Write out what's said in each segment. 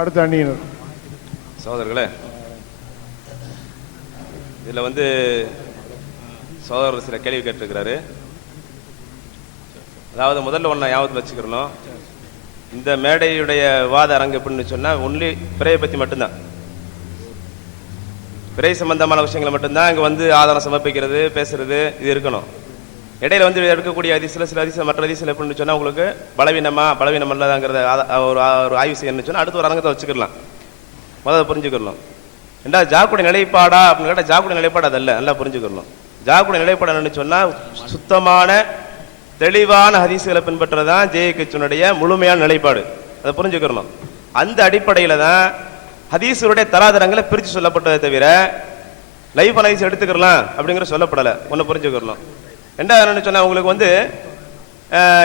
அடுத்த அணியினர். சகோதரர்களே, இதில் சகோதரர் சில கேள்வி கேட்டிருக்கிறாரு. அதாவது முதல்ல ஒன்றை ஞாபகத்தில் வச்சுக்கிறணும், இந்த மேடையுடைய விவாத அரங்கு எப்படின்னு சொன்னால் ஒன்லி பிறையை பற்றி மட்டும்தான், பிறை சம்பந்தமான விஷயங்களை மட்டும்தான் இங்கே ஆதாரம் சமர்ப்பிக்கிறது, பேசுறது இது இருக்கணும். இடையில எடுக்கக்கூடிய அதிசல சில அதிசல மற்ற அதிசல எப்படின்னு சொன்னால் உங்களுக்கு பலவீனம் இல்லாதாங்கிறத ஒரு ஆய்வு செய்யணும்னு சொன்னால் அடுத்து ஒரு அரங்கத்தை வச்சுக்கலாம், முதல்ல புரிஞ்சுக்கிறணும். ரெண்டாவது ஜாக்குடைய நிலைப்பாடா அப்படின்னு கேட்டால் ஜாக்குடைய நிலைப்பாடு அதல்ல, நல்லா புரிஞ்சுக்கிறணும். ஜாக்குடைய நிலைப்பாடு என்னன்னு சொன்னால் சுத்தமான தெளிவான ஹதீசுகளை பின்பற்றதான் ஜேகேனுடைய முழுமையான நிலைப்பாடு, அதை புரிஞ்சுக்கிறணும். அந்த அடிப்படையில் தான் ஹதீஸுடைய தராதரங்களை பிரித்து சொல்லப்பட்டதை தவிர லைஃப் அனலைஸ் எடுத்துக்கலாம் அப்படிங்கிற சொல்லப்படலை, ஒன்று புரிஞ்சுக்கிறணும். ரெண்டாவது என்னன்னு சொன்னால் உங்களுக்கு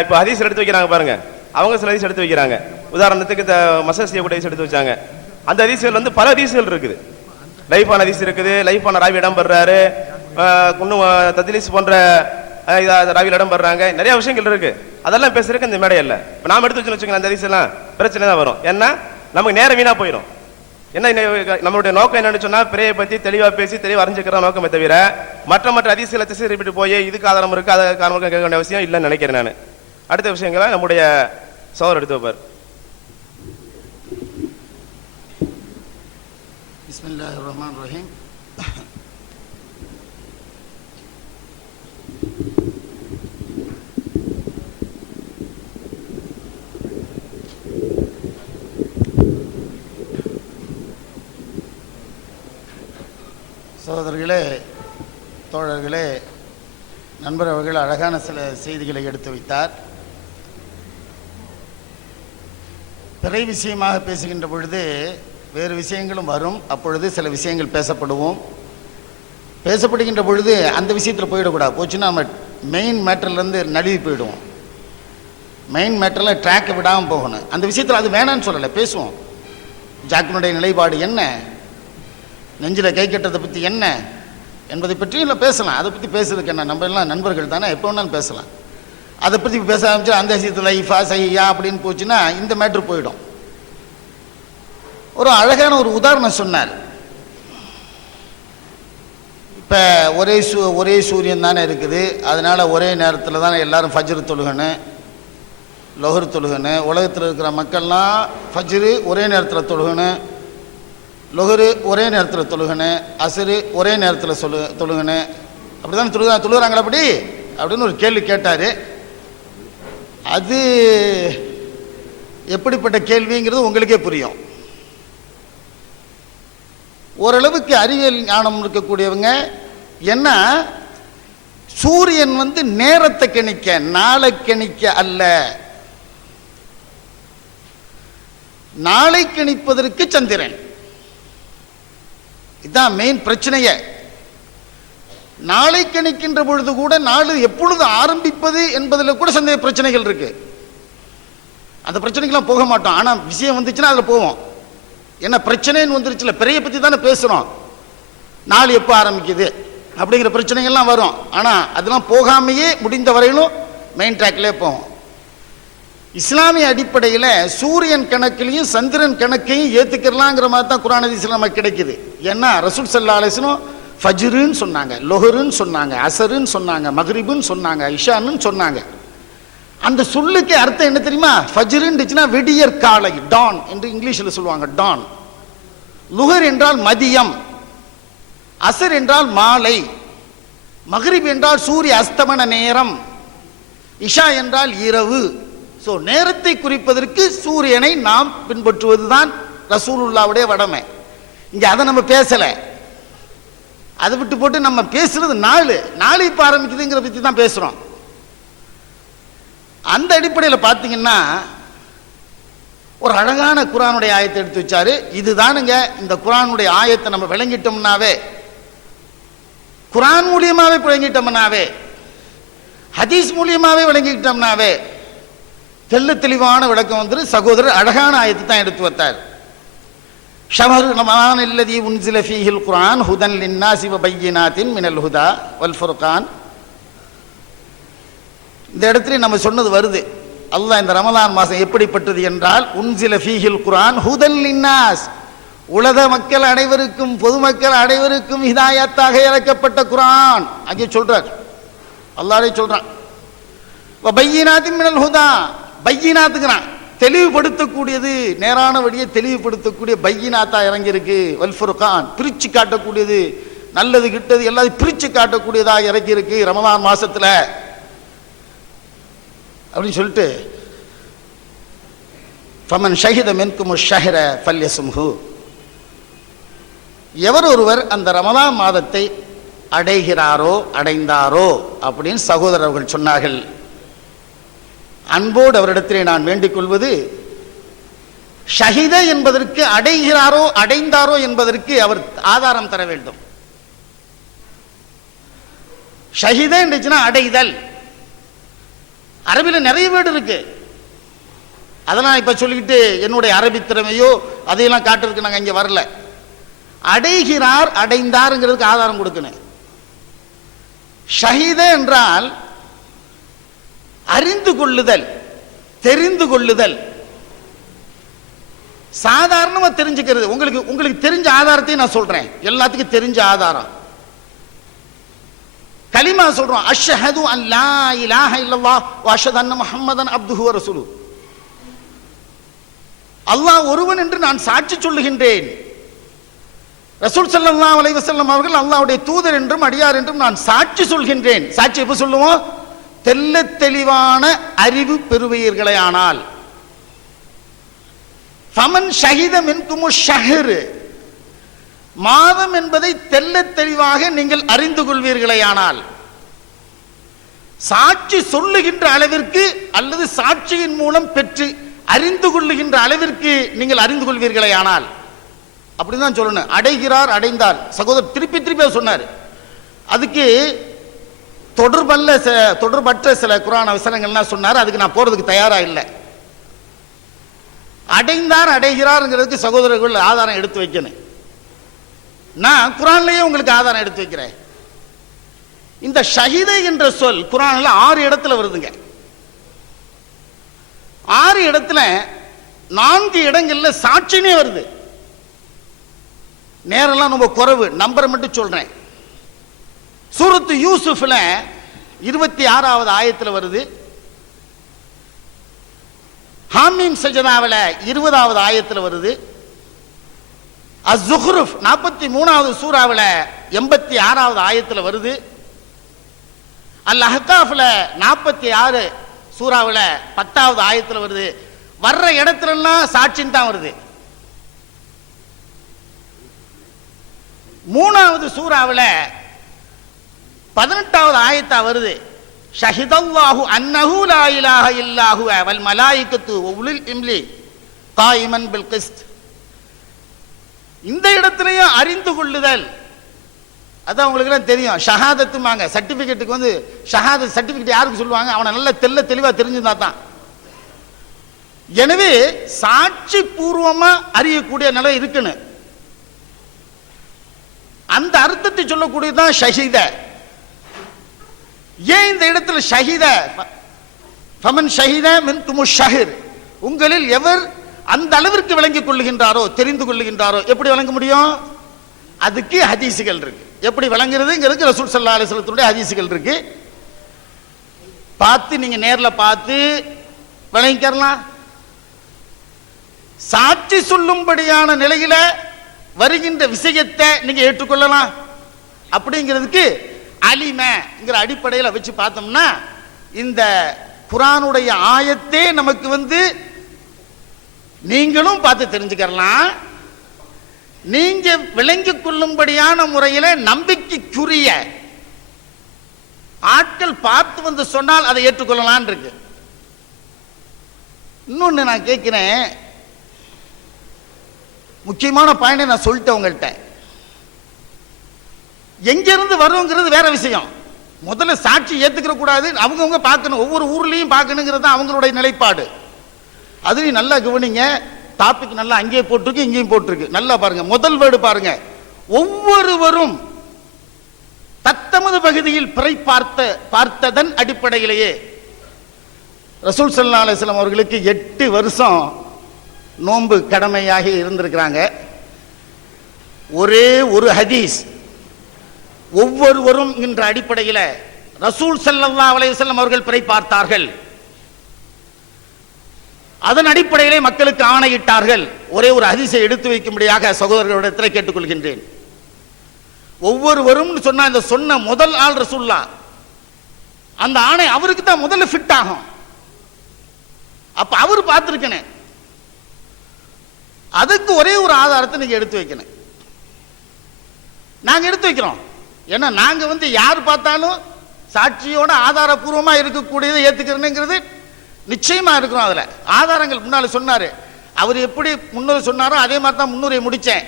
இப்போ ஹதீஸ் எடுத்து வைக்கிறாங்க பாருங்க, அவங்க சில ஹதீஸ் எடுத்து வைக்கிறாங்க. உதாரணத்துக்கு இந்த மசஸ் செய்யக்கூடிய ஹதீஸ் எடுத்து வச்சாங்க. அந்த ஹதீஸ்கள் பல ஹதீஸ்கள் இருக்குது, லைஃபான ஹதீஸ் இருக்குது, லைஃபான ராவி இடம் பெறாரு, இன்னும் தத்லீஸ் போன்ற ராவியில் இடம் பெறாங்க, நிறைய விஷயங்கள் இருக்கு. அதெல்லாம் பேசுறதுக்கு இந்த மேடை இல்லை. இப்போ நாம எடுத்து வச்சுக்கோங்க, அந்த ஹதீஸ் எல்லாம் பிரச்சனை தான் வரும். ஏன்னா நமக்கு நேரம் வீணா போயிடும். என்ன நம்மளுடைய நோக்கம் என்னன்னு சொன்னா பிறையை பத்தி தெளிவா பேசி தெளிவா அறிஞ்சுக்கிற நோக்கமே தவிர மற்ற ஹதீஸ்களை திசை ரிப்பீட் போய் இதுக்கு ஆதாரம் இருக்கு அது காரணம் கேட்க வேண்டிய அவசியம் இல்லைன்னு நினைக்கிறேன் நான். அடுத்த விஷயங்களை நம்முடைய சோதர் எடுத்து வைப்பார். பிஸ்மில்லாஹிர் ரஹ்மானிர் ரஹீம். சகோதரர்களே, தோழர்களே, நண்பர் அவர்கள் அழகான சில செய்திகளை எடுத்து வைத்தார். பிறை விஷயமாக பேசுகின்ற பொழுது வேறு விஷயங்களும் வரும், அப்பொழுது சில விஷயங்கள் பேசப்படுகின்ற பொழுது அந்த விஷயத்தில் போயிடக்கூடாது. போச்சுன்னா நம்ம மெயின் மேட்டர்லேருந்து நழுவி போயிடுவோம். மெயின் மேட்டரில் ட்ராக்கை விடாமல் போகணும். அந்த விஷயத்தில் அது வேணான்னு சொல்லலை, பேசுவோம். ஜாக்கினுடைய நிலைப்பாடு என்ன, நெஞ்சில் கை கட்டுறதை பற்றி என்ன என்பதை பற்றியும் இல்லை பேசலாம். அதை பற்றி பேசுறதுக்கு என்ன, நம்ம எல்லாம் நண்பர்கள் தானே, எப்போ வேணாலும் பேசலாம். அதை பற்றி பேச ஆரம்பிச்சு அந்த விஷயத்தில் லைஃபா சையா அப்படின்னு போச்சுன்னா இந்த மேட்ரு போயிடும். ஒரு அழகான ஒரு உதாரணம் சொன்னார். இப்போ ஒரே சூரியன் தானே இருக்குது, அதனால் ஒரே நேரத்தில் தானே எல்லாரும் ஃபஜ்ரு தொழுகணும், லொஹர் தொழுகணும். உலகத்தில் இருக்கிற மக்கள்லாம் ஃபஜ்ரு ஒரே நேரத்தில் தொழுகணும், லொஹரு ஒரே நேரத்தில் தொழுகணும், அசரு ஒரே நேரத்தில் தொழுகணும். அப்படி தானே தொழுகிறாங்களா அப்படி அப்படின்னு ஒரு கேள்வி கேட்டார். அது எப்படிப்பட்ட கேள்விங்கிறது உங்களுக்கே புரியும். ஓரளவுக்கு அறிவியல் ஞானம் இருக்கக்கூடியவங்க என்ன, சூரியன் நேரத்தை கணிக்க நாளை கணிக்க அல்ல, நாளை கணிப்பதற்கு சந்திரன். இதுதான் மெயின் பிரச்சனையே. நாளை கணிக்கின்ற பொழுது கூட நாள் எப்பொழுது ஆரம்பிப்பது என்பதில் கூட சந்தேக பிரச்சனைகள் இருக்கு. அந்த பிரச்சனைக்கெல்லாம் போக மாட்டோம், ஆனால் விஷயம் வந்துச்சுன்னா அதில் போவோம். என்ன பிரச்சனைன்னு வந்துருச்சுல, பிறையை பற்றி தானே பேசுகிறோம், நாள் எப்போ ஆரம்பிக்குது அப்படிங்கிற பிரச்சனைகள்லாம் வரும். ஆனால் அதெல்லாம் போகாமையே முடிந்த வரையிலும் மெயின் ட்ராக்லேயே போவோம். இஸ்லாமிய அடிப்படையில் சூரியன் கணக்கிலையும் சந்திரன் கணக்கையும் ஏற்றுக்கிறலாங்கிற மாதிரி தான் குர்ஆன் ஹதீஸ்ல நமக்கு கிடைக்குது. ஏன்னா ரசூல் ஸல்லல்லாஹு அலைஹி வஸல்லம் ஃபஜ்ருன்னு சொன்னாங்க, லொஹருன்னு சொன்னாங்க, அசருன்னு சொன்னாங்க, மக்ரிபுன்னு சொன்னாங்க, இஷான்னு சொன்னாங்க. அந்த சொல்லுக்கு அர்த்தம் என்ன தெரியுமா? ஃபஜ்ருன்னுச்சுன்னா விடியற் காலை, டான் என்று இங்கிலீஷில் சொல்லுவாங்க, டான். லுஹர் என்றால் மதியம், அசர் என்றால் மாலை, மக்ரிப் என்றால் சூரிய அஸ்தமன நேரம், இஷா என்றால் இரவு. ஸோ நேரத்தை குறிப்பதற்கு சூரியனை நாம் பின்பற்றுவதுதான் ரசூலுல்லாவுடைய வடமை. இங்கே அதை நம்ம பேசலை, அதை விட்டு போட்டு நம்ம பேசுறது நாள் இப்போ ஆரம்பிக்குதுங்கிற பற்றி தான் பேசுகிறோம். அந்த அடிப்படையில் பார்த்தீங்கன்னா ஒரு அழகான குர்ஆனுடைய ஆயத்தை எடுத்து வச்சாரு. இதுதானுங்க இந்த குர்ஆனுடைய ஆயத்தை நம்ம விளங்கிட்டோம்னாவே, குர்ஆன் மூலியமாவே விளங்கிட்டோம்னாவே, ஹதீஸ் மூலியமாவே விளங்கிட்டோம்னாவே தெளிவான விளக்கம் வந்துரு. சகோதரர் அழகான ஆயத்தை தான் எடுத்து வந்தார். ஷஹரு ரமலான் அல்லதி உன்சில ஃபீஹில் குர்ஆன் ஹுதன் லின்னாஸி வ பையினாத்தின் மினல் ஹுதா வல் ஃபுர்கான். இந்த இடத்துல நம்ம சொன்னது வருது. அல்லாஹ் இந்த ரமலான் மாதம் எப்படிப்பட்டது என்றால், உன்சில ஃபீஹில் குர்ஆன் ஹுதல் லின்னாஸ், உலக மக்கள் அனைவருக்கும், பொதுமக்கள் அனைவருக்கும் ஹிதாயத்தாக இறக்கப்பட்ட குர்ஆன். அங்கே சொல்றார், அல்லாஹ்வே சொல்றான், பையினாத்தின் மினல் ஹுதா, பையினாத்துக்குறான் தெளிவுபடுத்தக்கூடியது, நேரான வழியை தெளிவுபடுத்தக்கூடிய பையினாத்தா இறங்கியிருக்கு. வல் ஃபுர்கான், பிரிச்சு காட்டக்கூடியது, நல்லது கிட்டது எல்லாத்தையும் பிரிச்சு காட்டக்கூடியதாக இறங்கியிருக்கு ரமலான் மாசத்துல அப்படின்னு சொல்லிட்டு, ஃபமன் ஷஹித மின்கும் ஷஹர ஃபல்யசும்ஹு, எவர் ஒருவர் அந்த ரமலான் மாதத்தை அடைகிறாரோ அடைந்தாரோ அப்படின்னு சகோதரர்கள் சொன்னார்கள். அன்போடு அவரிடத்திலே நான் வேண்டிக் கொள்வது, ஷஹித என்பதற்கு அடைகிறாரோ அடைந்தாரோ என்பதற்கு அவர் ஆதாரம் தர வேண்டும். ஷஹித என்றுச்சுன்னா அடைதல். அரபியில் நிறைய வேர்டு இருக்கு, அதெல்லாம் இப்ப சொல்லிக்கிட்டு என்னுடைய அரபி திறமையோ அதையெல்லாம் காட்டுறதுக்கு நாங்கள் இங்கே வரல. அடைகிறார் அடைந்தாருங்கிறதுக்கு ஆதாரம் கொடுக்கணும். ஷஹீத என்றால் அறிந்து கொள்ளுதல், தெரிந்து கொள்ளுதல், சாதாரணமா தெரிஞ்சுக்கிறது. உங்களுக்கு தெரிஞ்ச ஆதாரத்தையும் நான் சொல்றேன், எல்லாத்துக்கும் தெரிஞ்ச ஆதாரம். கலிமா சொல்றோம், அஷ்ஹது அன் லா இலாஹ இல்லல்லாஹ் வ அஷ்ஹது அன்ன முஹம்மதன் அப்துஹு வ ரசூலுஹு, அல்லாஹ் ஒருவன் என்று நான் சாட்சி சொல்லுகின்றேன். ரசூல் ஸல்லல்லாஹு அலைஹி வஸல்லம் அவர்கள் அல்லாஹ்வுடைய தூதர் என்றும் அடியார் என்றும் நான் சாட்சி சொல்கின்றேன். சாட்சி எப்ப சொல்லுவோம்? தெல்ல தெளிவான அறிவு பெறுவீர்களே. ஆனால் ஃபமன் ஷஹித மின்கும் ஷஹர், மாதம் என்பதை தெல்ல தெளிவாக நீங்கள் அறிந்து கொள்வீர்களே. ஆனால் சாட்சி சொல்லுகின்ற அளவிற்கு அல்லது சாட்சியின் மூலம் பெற்று அறிந்து கொள்ளுகின்ற அளவிற்கு நீங்கள் அறிந்து கொள்வீர்களே. ஆனால் அப்படிதான் சொல்லணும். அடைகிறார் அடைந்தார், சகோதரர் திருப்பி திருப்பி சொன்னார். அதுக்கு தொடர்பற்ற சில குர்ஆன் வசனங்கள்லாம் சொன்னார், அதுக்கு நான் போறதுக்கு தயாரா இல்லை. அடைந்தார் அடைகிறார்ங்கிறதுக்கு சகோதரர்கள் ஆதாரம் எடுத்து வைக்கணும். நான் குர்ஆன்லயே உங்களுக்கு ஆதாரம் எடுத்து வைக்கிறேன். இந்த ஷஹீதை என்ற சொல் குர்ஆன்ல 6 இடத்துல வருதுங்க. 6 இடத்துல 4 இடங்கள்ல சாட்சினே வருது. நேரெல்லாம் ரொம்ப குறைவு, நம்பரை மட்டும் சொல்றேன். சூரத்து யூசுஃப்ல 26வது ஆயத்தில் வருது. ஹாமீம் சஜதாவில் 20வது ஆயத்தில் வருது. அஸ்-ஸுஹ்ருஃப் 43வது சூராவில் 86வது ஆயத்தில் வருது. அல்-அஹ்காஃப்ல 46 சூராவில் 10வது ஆயத்தில் வருது. வர்ற இடத்துலலாம் சாட்சின்னு தான் வருது. 3வது சூராவில் 18வது ஆயத்தா வருது. ஷஹிதல்லாஹு அன்னஹு லா இலாஹ இல்லா ஹுவ வல் மலாயிகத்து வ உலுல் இல்மி காயிமன் பில் கிஸ்த். இந்த இடத்துலயும் அறிந்து கொள்ளுதல், அதான் உங்களுக்கு எல்லாம் தெரியும். ஷஹாதத்துமாங்க, சர்டிபிகேட்டுக்கு வந்து ஷஹாதத் சர்டிபிகேட் யாருக்கு சொல்லுவாங்க? அவனை நல்ல தெளிவா தெரிஞ்சிருந்தா தான். எனவே சாட்சி பூர்வமா அறியக்கூடிய நிலை இருக்குன்னு அந்த அர்த்தத்தை சொல்லக்கூடியதான் ஷஹீத. ஏன் இந்த இடத்துல ஷஹீத, ஃபமன் ஷஹீத மின்கும் ஷஹர், உங்களில் எவர் அந்த அளவிற்கு விளங்கிக் கொள்ளுகின்றாரோ தெரிந்து கொள்ளுகின்றாரோ. எப்படி விளங்க முடியும்? அதுக்கு ஹதீசுகள் இருக்கு. எப்படி விளங்குறதுங்கிறதுக்கு ரசூல் ஸல்லல்லாஹு அலைஹி வஸல்லத்துடைய ஹதீசுகள் இருக்கு. பார்த்து நீங்க நேர்ல பார்த்து விளங்கிக்கலாம். சாட்சி சொல்லும்படியான நிலையில வருகின்ற விஷயத்தை நீங்க ஏற்றுக்கொள்ளலாம். அப்படிங்கிறதுக்கு அலிமங்கிற அடிப்படையில் வச்சு பார்த்தோம்னா இந்த குர்ஆனுடைய ஆயத்தே நமக்கு வந்து நீங்களும் பார்த்து தெரிஞ்சுக்கலாம். நீங்க விளங்கிக் கொள்ளும்படியான முறையில நம்பிக்கைக்குரிய ஆட்கள் பார்த்து வந்து சொன்னால் அதை ஏற்றுக்கொள்ளலாம் இருக்கு. இன்னொன்னு நான் கேட்கிறேன், முக்கியமான பாயிண்ட் நான் சொல்லிட்டேன் உங்கள்கிட்ட. எங்கிருந்து வருங்கிறது வேற விஷயம். முதல்ல சாட்சி ஏத்துக்கிற கூடாது, அவங்கவுங்க பார்க்கணும், ஒவ்வொரு ஊர்லயும் பார்க்கணுங்கிறது அவங்களுடைய நிலைப்பாடு. அதுவும் நல்லா கவனிங்க, டாபிக் நல்லா அங்கேயே போட்டிருக்கு இங்கேயும் போட்டிருக்கு. நல்லா பாருங்க, முதல் வேர்டு பாருங்க. ஒவ்வொருவரும் தத்தமது பகுதியில் பிறை பார்த்ததன் அடிப்படையிலேயே ரசூல் ஸல்லல்லாஹு அலைஹி வஸல்லம் அவர்களுக்கு 8 வருஷம் நோன்பு கடமையாகி இருந்திருக்கிறாங்க. ஒரே ஒரு ஹதீஸ் ஒவ்வொருவரும் என்ற அடிப்படையில் ரசூல் ஸல்லல்லாஹு அலைஹி வஸல்லம் அவர்கள் பிறை பார்த்தார்கள். அதன் அடிப்படையிலே மக்களுக்கு ஆணையிட்டார்கள். ஒரே ஒரு ஹதீஸை எடுத்து வைக்கும்படியாக சகோதரர்களிடத்தில் கேட்டுக்கொள்கின்றேன். ஒவ்வொருவரும் சொன்ன இந்த சொன்ன முதல் ஆள் ரசூலுல்லாஹ். அந்த ஆணை அவருக்கு தான் முதல்ல ஃபிட் ஆகும். அப்ப அவர் பார்த்திருக்கணும். அதுக்கு ஒரே ஒரு ஆதாரத்தை நீங்க எடுத்து வைக்கணும். நாங்க எடுத்து வைக்கிறோம். ஏன்னா நாங்க யார் பார்த்தாலும் சாட்சியோட ஆதாரபூர்வமா இருக்கக்கூடியதை ஏத்துக்கிறேங்கிறது நிச்சயமா இருக்கிறோம். அதுல ஆதாரங்கள் முன்னால சொன்னாரு. அவர் எப்படி முன்னுரை சொன்னாரோ அதே மாதிரி தான் முன்னுரையை முடிச்சேன்.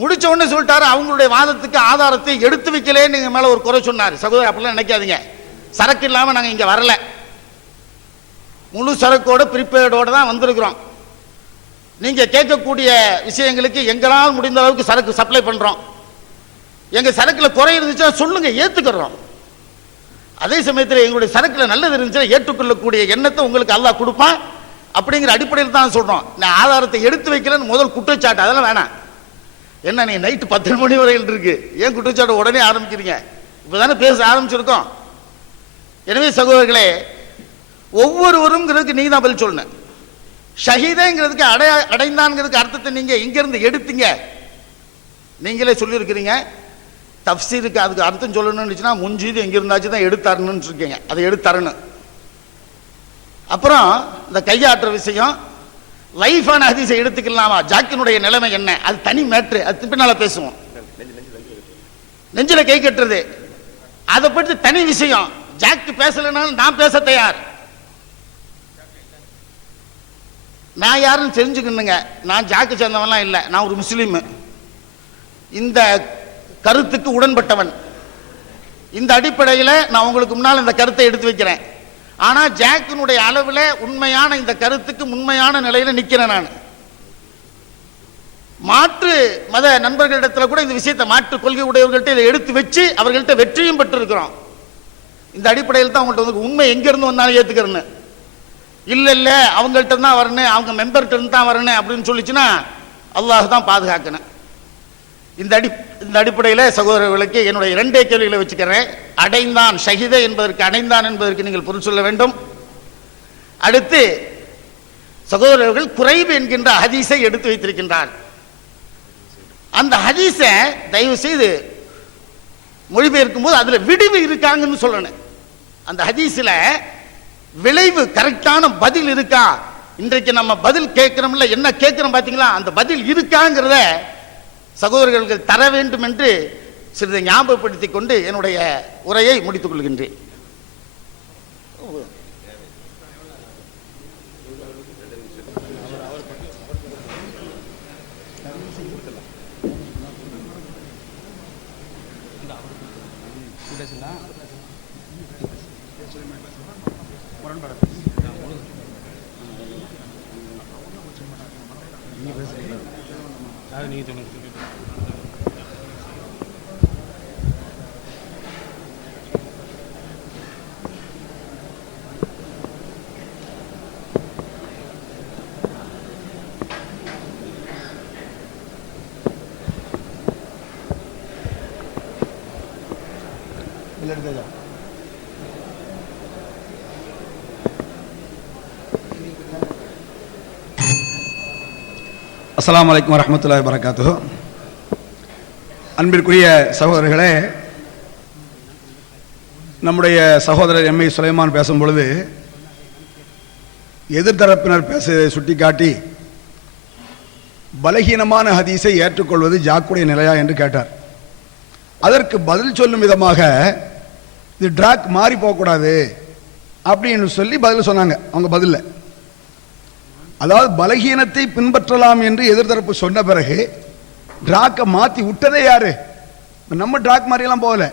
முடிச்ச உடனே சொல்லிட்டாரு அவங்களுடைய வாதத்துக்கு ஆதாரத்தை எடுத்து வைக்கலேன்னு நீங்க மேல ஒரு குறை சொன்னாரு. சகோதரர் அப்படிலாம் நினைக்காதீங்க. சரக்கு இல்லாம நாங்க இங்க வரல. முழு சரக்கோட பிரிப்பேர்டோட தான் வந்திருக்கிறோம். நீங்க கேட்கக்கூடிய விஷயங்களுக்கு எங்களால் முடிந்த அளவுக்கு சரக்கு சப்ளை பண்றோம். எங்க சரக்குல குறை இருந்துச்சுன்னா சொல்லுங்க, ஏத்துக்கிறோம். அதே சமயத்தில் எங்களுடைய சரக்குல நல்லது இருந்துச்சுன்னா ஏற்றுக்கொள்ளக்கூடிய எண்ணத்தை உங்களுக்கு அல்லாஹ் கொடுப்பான். அப்படிங்கிற அடிப்படையில் தான் சொல்றோம். நான் ஆதாரத்தை எடுத்து வைக்கலன்னு முதல் குற்றச்சாட்டு அதெல்லாம் வேணாம். என்ன நீ நைட்டு 10 மணி வரையில் இருக்கு, ஏன் குற்றச்சாட்டு உடனே ஆரம்பிக்கிறீங்க? இப்பதானே பேச ஆரம்பிச்சிருக்கோம். எனவே சகோதரர்களே, ஒவ்வொருவரும் நீங்க தான் பதில் சொல்லணும். ஷஹீதேங்கிறதுக்கு அடைந்தான்ங்கிறதுக்கு அர்த்தத்தை நீங்க இங்க இருந்து எடுத்தீங்க. நீங்களே சொல்லியிருக்கிறீங்க. தஃப்சீருக்கு அதுக்கு அர்த்தம் சொல்லணும்னுச்சுன்னா முன்ஜீது எங்க இருந்தாச்சு தான் எடுத்தாருன்னு இருக்கீங்க. அதை எடுத்தாருன்னு. அப்புறம் இந்த கையாற்ற விஷயம் லைஃபான ஹதீஸை எடுத்துக்கலாமா? ஜாக்கினுடைய நிலைமை என்ன? அது தனி மேட்ரு. அது பின்னால பேசுவோம். நெஞ்சில கை கட்டுறது அதை பற்றி தனி விஷயம். ஜாக்கு பேசலனாலும் நான் பேச தயார். நான் யாருன்னு தெரிஞ்சுக்கணுங்க. நான் ஜாக்கு சேர்ந்தவன்லாம் இல்லை. நான் ஒரு முஸ்லீம். இந்த கருத்துக்கு உடன்பட்டவன். இந்த அடிப்படையில் நான் உங்களுக்கு முன்னால் இந்த கருத்தை எடுத்து வைக்கிறேன். ஆனா ஜாக்கினுடைய அளவில் உண்மையான இந்த கருத்துக்கு உண்மையான நிலையில நிக்கிறேன். நான் மாற்று மத நண்பர்களிடத்தில் கூட இந்த விஷயத்தை மாற்று கொள்கை உடையவர்கள்ட்ட இதை எடுத்து வச்சு அவர்கள்ட்ட வெற்றியும் பெற்றிருக்கிறோம். இந்த அடிப்படையில் தான் அவங்கள்ட்ட உண்மை எங்க இருந்து வந்தாலும் ஏத்துக்கிறேன்னு. இல்ல இல்ல அவங்கள்ட்ட தான் வரணும், அவங்க மெம்பர்கிட்ட இருந்து தான் வரணும் அப்படின்னு சொல்லிச்சுன்னா அல்லாஹ் தான் பாதுகாக்கணும். இந்த அடிப்படையில் சகோதரர்களுக்கு என்னுடைய 2 கேள்விகளை வச்சுக்கிறேன். அடைந்தான் ஷஹீத என்பதற்கு அடைந்தான் என்பதற்கு நீங்கள் பொருள் சொல்ல வேண்டும். அடுத்து சகோதரர்கள் குறைவு என்கின்ற ஹதீஸை எடுத்து வைத்திருக்கின்றார். அந்த ஹதீஸை தயவு செய்து மொழிபெயர்க்கும் போது அதுல விடிவு இருக்காங்கன்னு சொல்லணும். அந்த ஹதீஸ்ல விளைவு கரெக்டான பதில் இருக்கா? இன்றைக்கு நம்ம பதில் கேட்கிறோம்ல, என்ன கேட்கிறோம் பாத்தீங்களா? அந்த பதில் இருக்காங்கிறத சகோதரர்களுக்கு தர வேண்டும் என்று சிறிது ஞாபகப்படுத்திக் கொண்டு என்னுடைய உரையை முடித்துக் கொள்கின்றேன். அஸ்ஸலாமு அலைக்கும் வரஹ்மத்துல்லாஹி வபரகாத்துஹு. அன்பிற்குரிய சகோதரர்களே, நம்முடைய சகோதரர் எம்ஐ சுலைமான் பேசும் பொழுது எதிர்த்தரப்பினர் பேசுவதை சுட்டிக்காட்டி பலகீனமான ஹதீஸை ஏற்றுக்கொள்வது ஜாக்குடைய நிலையா என்று கேட்டார். அதற்கு பதில் சொல்லும் விதமாக இது ட்ராக் மாறி போகக்கூடாது அப்படின்னு சொல்லி பதில் சொன்னாங்க. அவங்க பதில்ல, அதாவது பலகீனத்தை பின்பற்றலாம் என்று எதிர்த்தரப்பு சொன்ன பிறகு டிராக்கை மாத்தி விட்டதே யாரு? நம்ம டிராக் மாதிரியெல்லாம் போகல.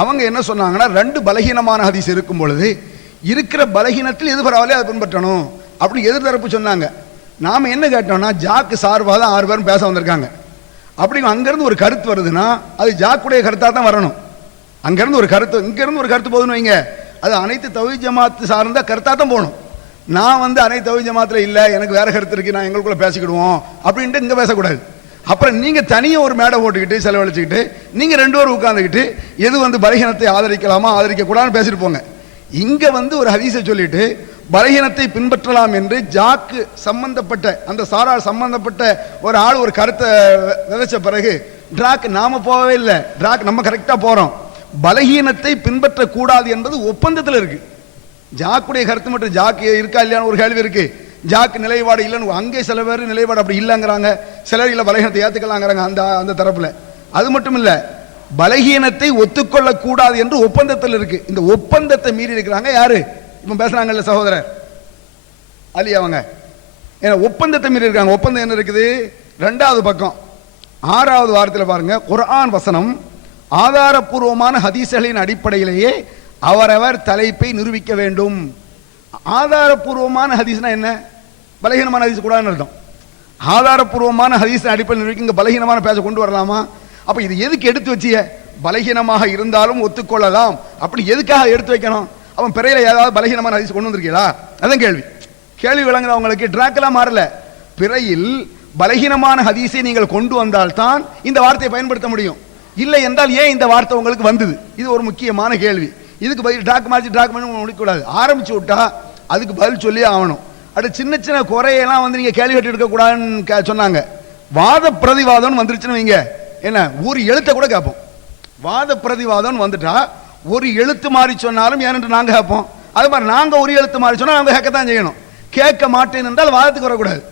அவங்க என்ன சொன்னாங்கன்னா, 2 பலகீனமான ஹதீஸ் இருக்கும் பொழுது இருக்கிற பலகீனத்தில் எது பரவாயில்லையோ அதை பின்பற்றணும் அப்படி எதிர்த்தரப்பு சொன்னாங்க. நாம என்ன கேட்டோம்னா, ஜாக்கு சார்பாக தான் 6 பேரும் பேச வந்திருக்காங்க. அப்படி அங்கிருந்து ஒரு கருத்து வருதுன்னா அது ஜாக்குடைய கருத்தாக தான் வரணும். அங்கிருந்து ஒரு கருத்து, இங்கிருந்து ஒரு கருத்து போதுன்னு வைங்க, அது அனைத்து தௌஹீத் ஜமாத்து சார்ந்த கருத்தா தான் போகணும். நான் வந்து அனைத்து தௌஹீத் ஜமாத்துல இல்ல, எனக்கு வேற கருத்து இருக்கு, நான் எங்களுக்குள்ள பேசிக்கிடுவோம் அப்படின்ட்டு இங்க பேசக்கூடாது. அப்புறம் நீங்க தனியாக ஒரு மேடை போட்டுக்கிட்டு செலவழிச்சுக்கிட்டு நீங்க 2 பேரும் உட்கார்ந்துக்கிட்டு எது வந்து பலகீனத்தை ஆதரிக்கலாமா ஆதரிக்க கூடாதுன்னு பேசிட்டு போங்க. இங்க வந்து ஒரு ஹதீஸை சொல்லிட்டு பலகீனத்தை பின்பற்றலாம் என்று ஜாக்கு சம்பந்தப்பட்ட அந்த சாரார் சம்பந்தப்பட்ட ஒரு ஆள் ஒரு கருத்தை விதைச்ச பிறகு டிராக் நாம போகவே இல்லை, டிராக் நம்ம கரெக்டா போறோம். பலகீனத்தை பின்பற்ற கூடாது என்பது ஒப்பந்தத்தில் இருக்கு. ஜாக்குடைய கருத்து மட்டும் ஜாக்கு இருக்கா இல்லையான்னு ஒரு கேள்வி இருக்கு. ஜாக்கு நிலைப்பாடு இல்லைன்னு அங்கே சில பேர் நிலைப்பாடு அப்படி இல்லைங்கிறாங்க, சிலர் இல்ல பலகீனத்தை ஏத்துக்கலாங்கிறாங்க அந்த தரப்புல. அது மட்டும் இல்ல, பலகீனத்தை ஒத்துக்கொள்ள கூடாது என்று ஒப்பந்தத்தில் இருக்கு. இந்த ஒப்பந்தத்தை மீறி இருக்கிறாங்க யாரு? இப்ப பேசுறாங்கல்ல சகோதரர் அலி அவங்க, ஒப்பந்தத்தை மீறி இருக்காங்க. ஒப்பந்தம் என்ன இருக்குது? 2வது பக்கம் 6வது வாரத்தில் பாருங்க, குர்ஆன் வசனம் ஆதாரபூர்வமான ஹதீஸ்களின் அடிப்படையிலேயே அவரவர் தலைப்பை நிரூபிக்க வேண்டும். ஆதாரபூர்வமான ஹதீஸ்னா என்ன? பலகீனமான ஹதீஸ் கூடாதுன்னு அர்த்தம். ஆதாரபூர்வமான ஹதீஸ் அடிப்படையில் நிரூபிக்க பலகீனமான பேச கொண்டு வரலாமா? அப்ப இது எதுக்கு எடுத்து வச்சிய? பலகீனமாக இருந்தாலும் ஒத்துக்கொள்ளலாம் அப்படி எதுக்காக எடுத்து வைக்கணும்? அவன் பிறையில ஏதாவது பலகீனமான ஹதீஸ் கொண்டு வந்திருக்கீங்களா? அதான் கேள்வி விளங்குது அவங்களுக்கு. டிராக்கெல்லாம் மாறல. பிறையில் பலகீனமான ஹதீஸை நீங்கள் கொண்டு வந்தால் தான் இந்த வார்த்தையை பயன்படுத்த முடியும். இல்லை என்றால் ஏன் இந்த வார்த்தை உங்களுக்கு வந்தது? இது ஒரு முக்கியமான கேள்வி. இதுக்கு பதில் டிராக் பண்ணி முடிக்கக்கூடாது. ஆரம்பிச்சு விட்டா அதுக்கு பதில் சொல்லி ஆகணும். அது சின்ன சின்ன குறையெல்லாம் வந்து நீங்க கேள்வி கேட்டு எடுக்க கூடாதுன்னு சொன்னாங்க. வாத பிரதிவாதம் வந்துருச்சுன்னு வைங்க, என்ன ஒரு எழுத்தை கூட கேட்போம். வாத பிரதிவாதம் வந்துட்டா ஒரு எழுத்து மாறி சொன்னாலும் ஏனென்று நாங்க கேட்போம். அது மாதிரி நாங்க ஒரு எழுத்து மாறி சொன்னா நாங்க கேட்கத்தான் செய்யணும். கேட்க மாட்டேன் என்றால் வாதத்துக்கு வரக்கூடாது.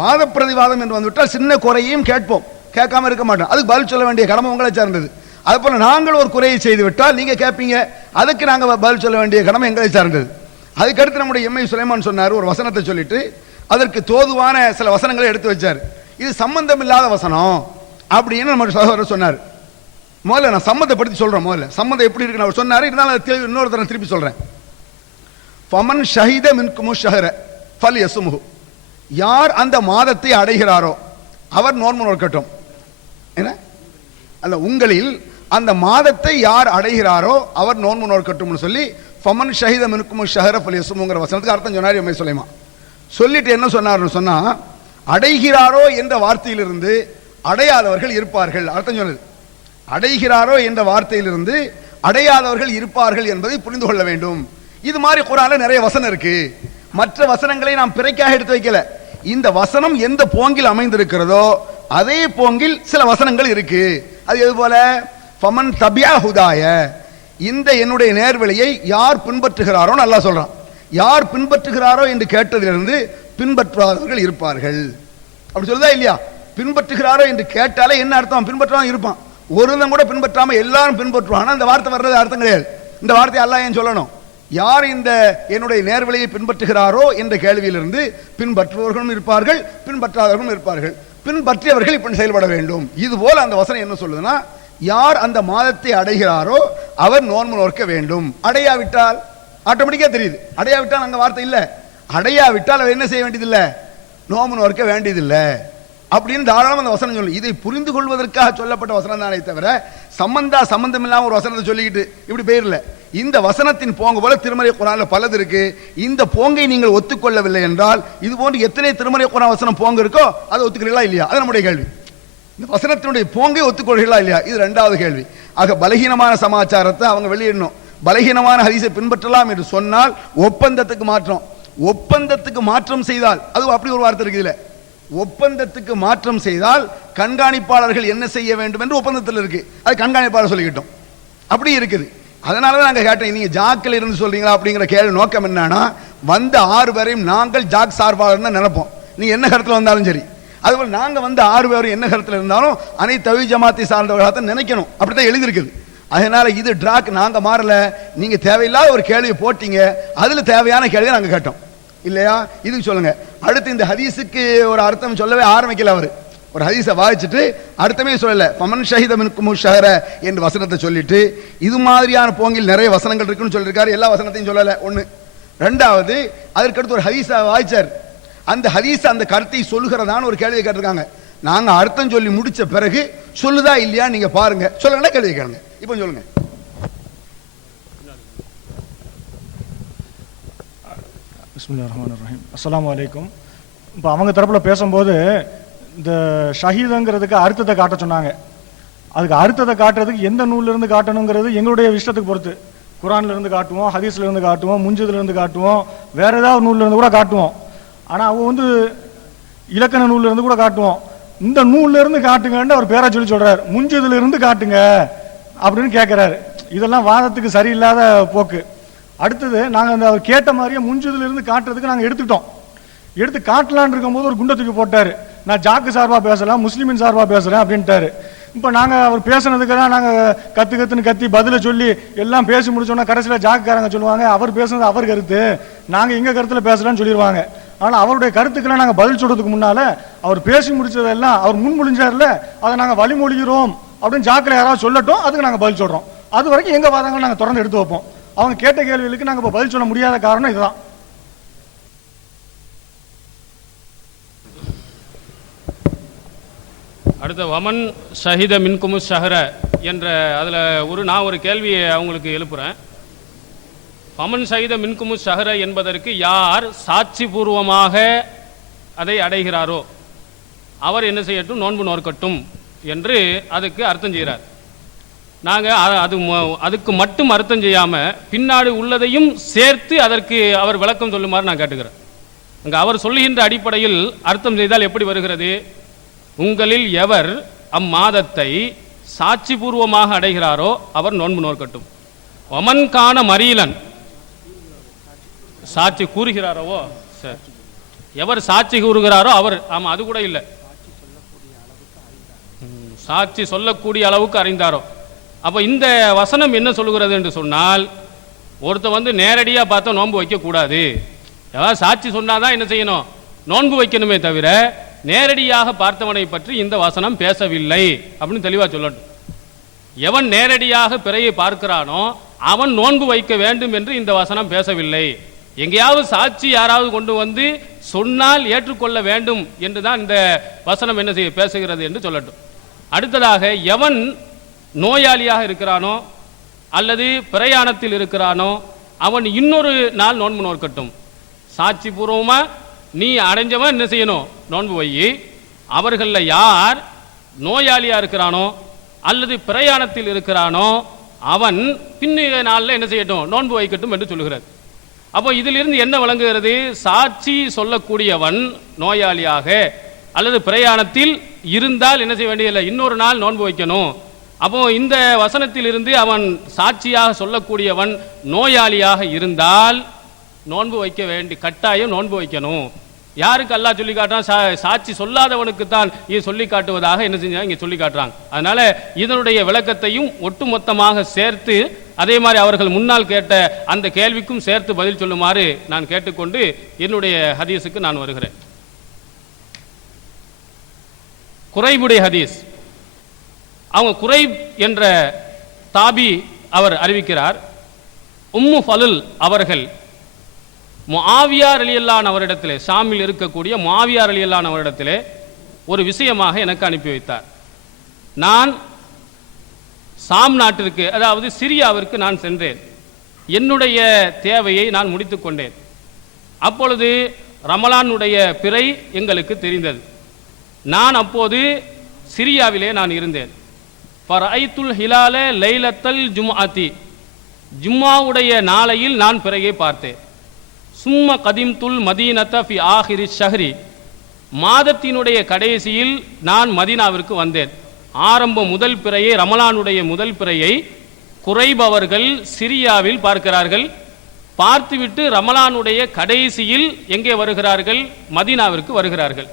வாத பிரதிவாதம் என்று வந்துவிட்டால் சின்ன குறையையும் கேட்போம், கேட்காம இருக்க மாட்டோம். அதுக்கு பதில் சொல்ல வேண்டிய கடமை உங்களை சார்ந்தது. அது போல நாங்கள் ஒரு குறையை செய்து விட்டால் நீங்க கேட்பீங்க, அதுக்கு நாங்க பதில் சொல்ல வேண்டிய கடமை எங்களை சார்ந்தது. அதுக்கடுத்து நம்முடைய எம்ஐ சுலைமான் சொன்னார், ஒரு வசனத்தை சொல்லிட்டு அதற்கு தோதுவான சில வசனங்களை எடுத்து வச்சார். இது சம்பந்தம் இல்லாத வசனம் அப்படின்னு நம்ம சகோதரர் சொன்னார். முதல்ல நான் சம்மந்தப்படுத்தி சொல்றேன். முதல்ல சம்மந்தம் எப்படி இருக்குன்னு அவர் சொன்னார். இருந்தாலும் இன்னொரு தரம் திருப்பி சொல்றேன். ஃபமன் ஷஹித மின்குமு ஷஹர ஃபல்யஸ்முஹு, யார் அந்த மாதத்தை அடைகிறாரோ அவர் நோன்பு நோக்கட்டும். என்ன அந்த உங்களில் அந்த மாதத்தை யார் அடைகிறாரோ அவர் நோன்பு நோக்கட்டும்னு சொல்லி ஃபமன் ஷஹித மின்குமு ஷஹர ஃபல்யஸ்முங்கிற வசனத்துக்கு அர்த்தம் சொன்னார் எம்ஐ சுலைமான். சொல்லிட்டு என்ன சொன்னார்னு சொன்னா, அடைகிறாரோ என்ற வார்த்தையிலிருந்து அடையாதவர்கள் இருப்பார்கள் அர்த்தம் சொன்னது. அடைகிறாரோ என்ற வார்த்தையிலிருந்து அடையாதவர்கள் இருப்பார்கள் என்பதை புரிந்து கொள்ள வேண்டும். இது மாதிரி குர்ஆன்ல நிறைய வசனம் இருக்கு. மற்ற வசனங்களை நாம் பிறைக்காக எடுத்து வைக்கல. இந்த வசனம் எந்த போங்கில் அமைந்திருக்கிறதோ அதே போங்கில் சில வசனங்கள் இருக்கு. அது எது போல? ஃபமன் தபியா ஹுதாய, இந்த என்னுடைய நேர்வழியை யார் பின்பற்றுகிறாரோ நல்லா சொல்றான். யார் பின்பற்றுகிறாரோ என்று கேட்டதிலிருந்து பின்பற்றாதவர்கள் இருப்பார்கள். அப்படி சொல்லுதா இல்லையா? பின்பற்றுகிறாரோ என்று கேட்டாலே என்ன அர்த்தம்? பின்பற்றாம இருப்பான். ஒருவன் கூட பின்பற்றாம எல்லாரும் பின்பற்றுவான். அந்த வார்த்தை வர்றது அர்த்தம் கிடையாது. இந்த வார்த்தை அல்லாஹ் ஏன் சொல்லணும்? யார் இந்த என்னுடைய நேர்வழியை பின்பற்றுகிறாரோ என்ற கேள்வியிலிருந்து பின்பற்றுபவர்களும் இருப்பார்கள், பின்பற்றாதவர்களும் இருப்பார்கள். பின்பற்றியவர்கள் இப்படி செயல்பட வேண்டும். இது போல அந்த வசனம் என்ன சொல்லுதுன்னா, யார் அந்த மாதத்தை அடைகிறாரோ அவர் நோன்பு நோக்க வேண்டும். அடையாவிட்டால் ஆட்டோமேட்டிக்கா தெரியுது. அடையாவிட்டால் அங்க வார்த்தை இல்ல. அடையாவிட்டால் அவர் என்ன செய்ய வேண்டியதில்லை? நோன்பு நோக்க வேண்டியதில்லை அப்படின்னு தாராளம் அந்த வசனம் சொல்லு. இதை புரிந்து கொள்வதற்காக சொல்லப்பட்ட வசனம் தானே தவிர சம்பந்தம் இல்லாம ஒரு வசனத்தை சொல்லிக்கிட்டு இப்படி பேர்ல. இந்த வசனத்தின் போங்க போல திருமறை குர்ஆன்ல பலது இருக்கு. இந்த போங்கை நீங்கள் ஒத்துக்கொள்ளவில்லை என்றால் இது போன்று எத்தனை திருமறை குர்ஆன் வசனம் போங்க இருக்கோ அதை ஒத்துக்கிறீங்களா இல்லையா? அது நம்முடைய கேள்வி. இந்த வசனத்தினுடைய போங்கை ஒத்துக்கொள்கிறீர்களா இல்லையா? இது 2வது கேள்வி. ஆக பலகீனமான சமாச்சாரத்தை அவங்க வெளியிடணும். பலகீனமான ஹதீஸை பின்பற்றலாம் என்று சொன்னால் ஒப்பந்தத்துக்கு மாற்றம். ஒப்பந்தத்துக்கு மாற்றம் செய்தால் அது அப்படி ஒரு வார்த்தை இருக்குது. ஒப்பந்தத்துக்கு மாற்றம் செய்தால் கண்காணிப்பாளர்கள் என்ன செய்ய வேண்டும் என்று ஒப்பந்தத்தில் இருக்கு. அது கண்காணிப்பாளர் சொல்லிக்கிட்டோம். அப்படி இருக்குது. அதனாலதான் நாங்க கேட்டோம், நீங்க ஜாக்கில் இருந்து சொல்றீங்களா அப்படிங்கிற கேள்வி நோக்கம் என்னன்னா, வந்த 6 பேரையும் நாங்கள் ஜாக் சார்பாளர் நினைப்போம். நீங்க என்ன கருத்துல வந்தாலும் சரி. அதுபோல நாங்க வந்து 6 பேரும் என்ன கருத்துல இருந்தாலும் அனைத்து தௌஹீத் ஜமாத்தை சார்ந்தவர்களாக நினைக்கணும். அப்படித்தான் எழுதியிருக்குது. அதனால இது டிராக் நாங்க மாறல. நீங்க தேவையில்லாத ஒரு கேள்வியை போட்டீங்க, அதுல தேவையான கேள்வியை நாங்க கேட்டோம் இல்லையா? இதுக்கு சொல்லுங்க. அடுத்து இந்த ஹதீஸுக்கு ஒரு அர்த்தம் சொல்லவே ஆரம்பிக்கல. அவரு ஒரு ஹதீஸை வாசிச்சுட்டு அர்த்தமே சொல்லல. ஃபமன் ஷஹித மின்குமு ஷஹர என்று வசனத்தை சொல்லிட்டு இது மாதிரியான போங்கில் நிறைய வசனங்கள் இருக்குன்னு சொல்லிருக்காரு. எல்லா வசனத்தையும் சொல்லல. ஒண்ணு. 2வது அதற்கடுத்து ஒரு ஹதீஸை வாசிச்சார். அந்த ஹதீஸ் அந்த கருத்தை சொல்லுகிறதான ஒரு கேள்வியை கேட்டிருக்காங்க. நாங்க அர்த்தம் சொல்லி முடிச்ச பிறகு சொல்லுதா இல்லையா நீங்க பாருங்க. சொல்லுங்க, கேள்வி கேளுங்க. இப்போ சொல்லுங்க. பிஸ்மில்லாஹிர் ரஹ்மானிர் ரஹீம். அஸ்ஸலாமு அலைக்கும். இப்போ அவங்க தரப்பில் பேசும்போது இந்த ஷஹீதுங்கிறதுக்கு அர்த்தத்தை காட்ட சொன்னாங்க. அதுக்கு அர்த்தத்தை காட்டுறதுக்கு எந்த நூல்லேருந்து காட்டணுங்கிறது எங்களுடைய இஷ்டத்துக்கு பொறுத்து. குரான்லேருந்து காட்டுவோம், ஹதீஸ்லேருந்து காட்டுவோம், முஞ்சுதுலேருந்து காட்டுவோம், வேற ஏதாவது நூல்லேருந்து கூட காட்டுவோம். ஆனால் அவங்க இலக்கண நூல்லேருந்து கூட காட்டுவோம். இந்த நூல்லேருந்து காட்டுங்கன்னு அவர் பேரை சொல்றாரு. முஞ்சுதுலேருந்து காட்டுங்க அப்படின்னு கேட்குறாரு. இதெல்லாம் வாதத்துக்கு சரியில்லாத போக்கு. அடுத்தது நாங்கள் அவர் கேட்ட மாதிரியே முஞ்சுதுலேருந்து காட்டுறதுக்கு நாங்கள் எடுத்துட்டோம். எடுத்து காட்டலான் இருக்கும்போது ஒரு குண்டை தூக்கி போட்டார். நான் ஜாக்கு சார்பாக பேசலாம், முஸ்லீமின் சார்பாக பேசுகிறேன் அப்படின்ட்டாரு. இப்போ நாங்கள் அவர் பேசுனதுக்கெல்லாம் நாங்கள் கத்துன்னு கத்தி பதிலை சொல்லி எல்லாம் பேசி முடிச்சோன்னா கடைசியில் ஜாக்குக்காரங்க சொல்லுவாங்க அவர் பேசுனது அவர் கருத்து, நாங்கள் எங்கள் கருத்தில் பேசலாம்னு சொல்லிடுவாங்க. ஆனால் அவருடைய கருத்துக்கெல்லாம் நாங்கள் பதில் சொல்றதுக்கு முன்னால அவர் பேசி முடிச்சதெல்லாம் அவர் முன்மொழிஞ்சார்ல அதை நாங்கள் வழிமொழிகிறோம் அப்படின்னு ஜாக்கில் யாராவது சொல்லட்டும், அதுக்கு நாங்கள் பதில் சொல்கிறோம். அது வரைக்கும் எங்கள் வாதங்கள் நாங்கள் தொடர்ந்து எடுத்து வைப்போம். அவங்க கேட்ட கேள்விகளுக்கு நாங்கள் இப்போ பதில் சொல்ல முடியாத காரணம் இதுதான். அடுத்த வமன் ஷஹித மின்குமு ஷஹர என்ற அதில் நான் ஒரு கேள்வியை அவங்களுக்கு எழுப்புறேன். வமன் ஷஹித மின்குமு ஷஹர என்பதற்கு யார் சாட்சி பூர்வமாக அதை அடைகிறாரோ அவர் என்ன செய்யட்டும், நோன்பு நோற்கட்டும் என்று அதுக்கு அர்த்தம் செய்கிறார். நாங்கள் அதுக்கு மட்டும் அர்த்தம் செய்யாமல் பின்னாடி உள்ளதையும் சேர்த்து அதற்கு அவர் விளக்கம் சொல்லுமாறு நான் கேட்டுக்கிறேன். அங்கே அவர் சொல்லுகின்ற அடிப்படையில் அர்த்தம் செய்தால் எப்படி வருகிறது? உங்களில் எவர் அம்மாதத்தை சாட்சி பூர்வமாக அடைகிறாரோ அவர் நோன்பு நோற்கட்டும். ஒமன்கான மரீலன் சாட்சி கூறுகிறாரோ, சரி, எவர் சாட்சி கூறுகிறாரோ அவர், ஆமா அது கூட இல்லை, சாட்சி சொல்லக்கூடிய அளவுக்கு அறிந்தாரோ. அப்ப இந்த வசனம் என்ன சொல்லுகிறது என்று சொன்னால், ஒருத்த நேரடியா பார்த்தா நோன்பு வைக்க கூடாது, ஏதாவது சாட்சி சொன்னாதான் என்ன செய்யணும், நோன்பு வைக்கணுமே தவிர நேரடியாக பார்த்தவனை பற்றி இந்த வசனம் பேசவில்லை அப்படின்னு தெளிவா சொல்லட்டும். எவன் நேரடியாக பிறையை பார்க்கிறானோ அவன் நோன்பு வைக்க வேண்டும் என்று இந்த வசனம் பேசவில்லை. எங்கேயாவது சாட்சி யாராவது கொண்டு சொன்னால் ஏற்றுக்கொள்ள வேண்டும் என்றுதான் இந்த வசனம் என்ன செய்ய பேசுகிறது என்று சொல்லட்டும். அடுத்ததாக எவன் நோயாளியாக இருக்கிறானோ அல்லது பிரயாணத்தில் இருக்கிறானோ அவன் இன்னொரு நாள் நோன்பு நோக்கட்டும். சாட்சி பூர்வமா நீ அடைஞ்சவன் என்ன செய்யணும், நோன்பு வை. அவர்களில் யார் நோயாளியா இருக்கிறானோ அல்லது பிரயாணத்தில் இருக்கிறானோ அவன் பின்னைய நாளில் என்ன செய்யட்டும், நோன்பு வைக்கட்டும் என்று சொல்லுகிறது. அப்போ இதிலிருந்து என்ன விளங்குகிறது? சாட்சி சொல்லக்கூடியவன் நோயாளியாக அல்லது பிரயாணத்தில் இருந்தால் என்ன செய்ய வேண்டியதில்லை, இன்னொரு நாள் நோன்பு வைக்கணும். அப்போ இந்த வசனத்தில் இருந்து அவன் சாட்சியாக சொல்லக்கூடியவன் நோயாளியாக இருந்தால் நோன்பு வைக்க வேண்டி கட்டாயம் நோன்பு வைக்கணும். யாருக்கு அல்லாஹ் சொல்லி காட்டுறான்? சாட்சி சொல்லாதவனுக்கு தான் இது சொல்லி காட்டுவதாக என்ன செஞ்சாங்க இங்க சொல்லி காட்டுறாங்க. அதனால இதனுடைய விளக்கத்தையும் ஒட்டுமொத்தமாக சேர்த்து அதே மாதிரி அவர்கள் முன்னால் கேட்ட அந்த கேள்விக்கும் சேர்த்து பதில் சொல்லுமாறு நான் கேட்டுக்கொண்டு என்னுடைய ஹதீஸுக்கு நான் வருகிறேன். குறைபுடைய ஹதீஸ். அவங்க குறைப் என்ற தாபி அவர் அறிவிக்கிறார், உம்மு ஃபலுல் அவர்கள் முஆவியா ரலியல்லாஹு அவரிடத்திலே, ஷாமில் இருக்கக்கூடிய முஆவியா ரலியல்லாஹு அவரிடத்திலே ஒரு விஷயமாக எனக்கு அனுப்பி வைத்தார். நான் சாம் நாட்டிற்கு, அதாவது சிரியாவிற்கு நான் சென்றேன். என்னுடைய தேவையை நான் முடித்துக் கொண்டேன். அப்பொழுது ரமலானுடைய பிறை எங்களுக்கு தெரிந்தது. நான் அப்போது சிரியாவிலே நான் இருந்தேன். ஃபரைத்துல் ஹிலால லைலத்தல் ஜும்ஆத்தி, ஜும்மாவுடைய நாளையில் நான் பிறையை பார்த்தேன். சும்ம கதிம்துல் மதீனத ஃபி ஆஹிரி ஷஹ்ரி, மாதத்தினுடைய கடைசியில் நான் மதீனாவிற்கு வந்தேன். ஆரம்ப முதல் பிறையை, ரமலானுடைய முதல் பிறையை குறைபவர்கள் சிரியாவில் பார்க்கிறார்கள். பார்த்துவிட்டு ரமலானுடைய கடைசியில் எங்கே வருகிறார்கள்? மதீனாவிற்கு வருகிறார்கள்.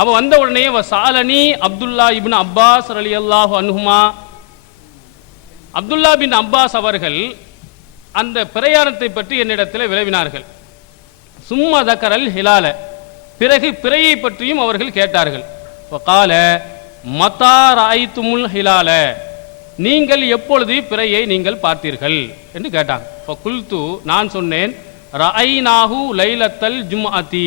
அவ வந்த உடனே வசாலனி அப்துல்லா இப்னு அப்பாஸ் ரலியல்லாஹு அன்ஹுமா, அப்துல்லா பின் அப்பாஸ் அவர்கள் அந்த பிரயாணத்தை பற்றி என்னிடத்தில் விளவினார்கள். சும்மா தக்கரல் ஹிலால, பிறகு பிறையை பற்றியும் அவர்கள் கேட்டார்கள். வகால மதா ராய்துமுல் ஹிலால, நீங்கள் எப்பொழுது பிறையை நீங்கள் பார்த்தீர்கள் என்று கேட்டாங்க. ஃபகுல்து, நான் சொன்னேன், ரஐனாஹு லைலத்தல் ஜும்ஆத்தி,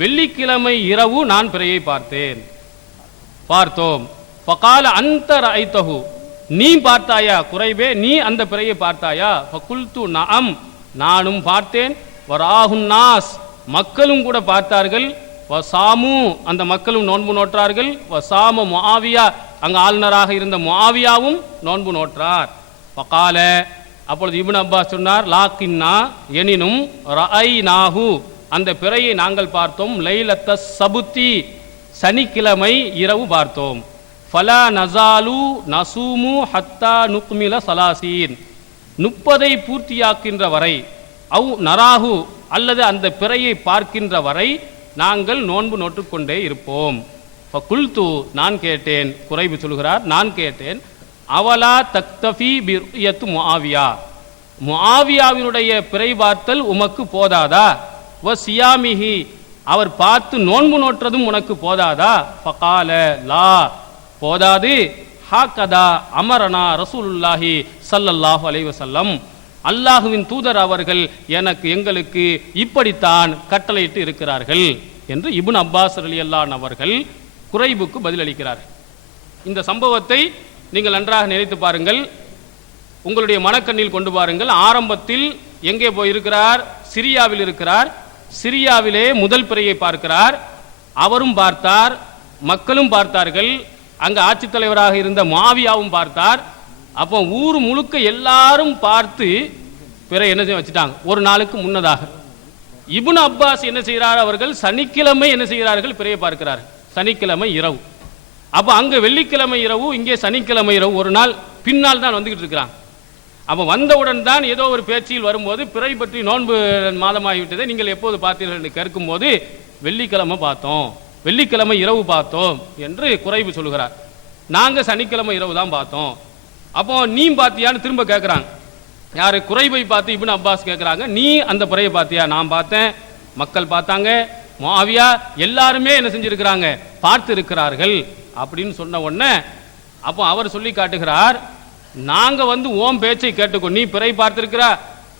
வெள்ளிக்கிழமை இரவு நான் பிறையை பார்த்தோம். ஃபகால அன்த ரஐதஹு, நீ பார்த்தாயா குறைபே, நீ அந்த பிறையை பார்த்தாயா? ஃபகுல்து நஅம், நானும் பார்த்தேன். வராஹுன்னாஸ், மக்களும் கூட பார்த்தார்கள். வசாமு, அந்த மக்களும் நோன்பு நோற்றார்கள். வசாம முஆவியா, அங்க ஆளுநராக இருந்த முஆவியாவும் நோன்பு நோற்றார். ஃபகால, அப்பொழுது இப்னு அப்பாஸ் சொன்னார், லாக்கின்னா, எனினும் ரஐநாஹு, அந்த பிறையை நாங்கள் பார்த்தோம். லைலத்த சபுத்தி, சனிக்கிழமை இரவு பார்த்தோம். ஃபலா நசாலு நசூமு ஹத்தா நுக்மில சலாசீன், 30 பூர்த்தியாக்கின்ற வரை, அவு நராகு, அல்லது அந்த பிறையை பார்க்கின்ற வரை நாங்கள் நோன்பு நோட்டுக்கொண்டே இருப்போம். ஃபகுல்து, நான் கேட்டேன், குறைபு சொல்கிறார், நான் கேட்டேன், அவலா தக்தஃபி பிருயத்து முஆவியா, முஆவியாவினுடைய பிறை பார்த்தல் உமக்கு போதாதா? வ சியாமிஹி, அவர் பார்த்து நோன்பு நோற்றதும் உனக்கு போதாதா? ஃபகால லா, போதாது. ஹாகதா அமரனா ரசூலுல்லாஹி ஸல்லல்லாஹு அலைஹி வஸல்லம், அல்லாஹுவின் தூதர் அவர்கள் எங்களுக்கு இப்படித்தான் கட்டளையிட்டு இருக்கிறார்கள் என்று இப்னு அப்பாஸ் ரலியல்லாஹு அன்ஹு அவர்கள் குறைபுக்கு பதிலளிக்கிறார்கள். இந்த சம்பவத்தை நீங்கள் நன்றாக நினைத்து பாருங்கள், உங்களுடைய மனக்கண்ணில் கொண்டு பாருங்கள். ஆரம்பத்தில் எங்கே போயிருக்கிறார்? சிரியாவில் இருக்கிறார். சிரியாவிலே முதல் பிறையை பார்க்கிறார். அவரும் பார்த்தார், மக்களும் பார்த்தார்கள். அங்க ஆட்சித் தலைவராக இருந்த முஆவியாவும் பார்த்தார். அப்போ ஊர் முழுக்க எல்லாரும் பார்த்து பிறை என்ன செய்ய வச்சுட்டாங்க ஒரு நாளுக்கு முன்னதாக. இப்னு அப்பாஸ் என்ன செய்கிறார்? அவர்கள் சனிக்கிழமை என்ன செய்கிறார்கள்? பிறையை பார்க்கிறார்கள், சனிக்கிழமை இரவு. அப்போ அங்க வெள்ளிக்கிழமை இரவு, இங்கே சனிக்கிழமை இரவு, ஒரு நாள் பின்னால் தான் வந்துகிட்டு இருக்கிறாங்க. அப்போ வந்தவுடன் தான் ஏதோ ஒரு பேச்சில் வரும்போது பிறை பற்றி நோன்பு மாதமாகிவிட்டதை நீங்கள் எப்போது பார்த்தீர்கள் என்று கேட்கும்போது வெள்ளிக்கிழமை பார்த்தோம், வெள்ளிக்கிழமை இரவு பார்த்தோம் என்று குறைவு சொல்கிறார். நாங்க சனிக்கிழமை இரவு தான் பார்த்தோம். அப்போ நீ பார்த்தியான்னு திரும்ப கேட்குறாங்க. யாரு? குறைவை பார்த்து இப்னு அப்பாஸ் கேட்குறாங்க, நீ அந்த பிறையை பார்த்தியா? நான் பார்த்தேன், மக்கள் பார்த்தாங்க, முஆவியா எல்லாருமே என்ன செஞ்சிருக்கிறாங்க? பார்த்து இருக்கிறார்கள் அப்படின்னு சொன்ன உடனே அப்போ அவர் சொல்லி காட்டுகிறார், நாங்க வந்து ஓம் பேச்சை கேட்டுக்கோ, நீ பிறை பார்த்திருக்கிறா,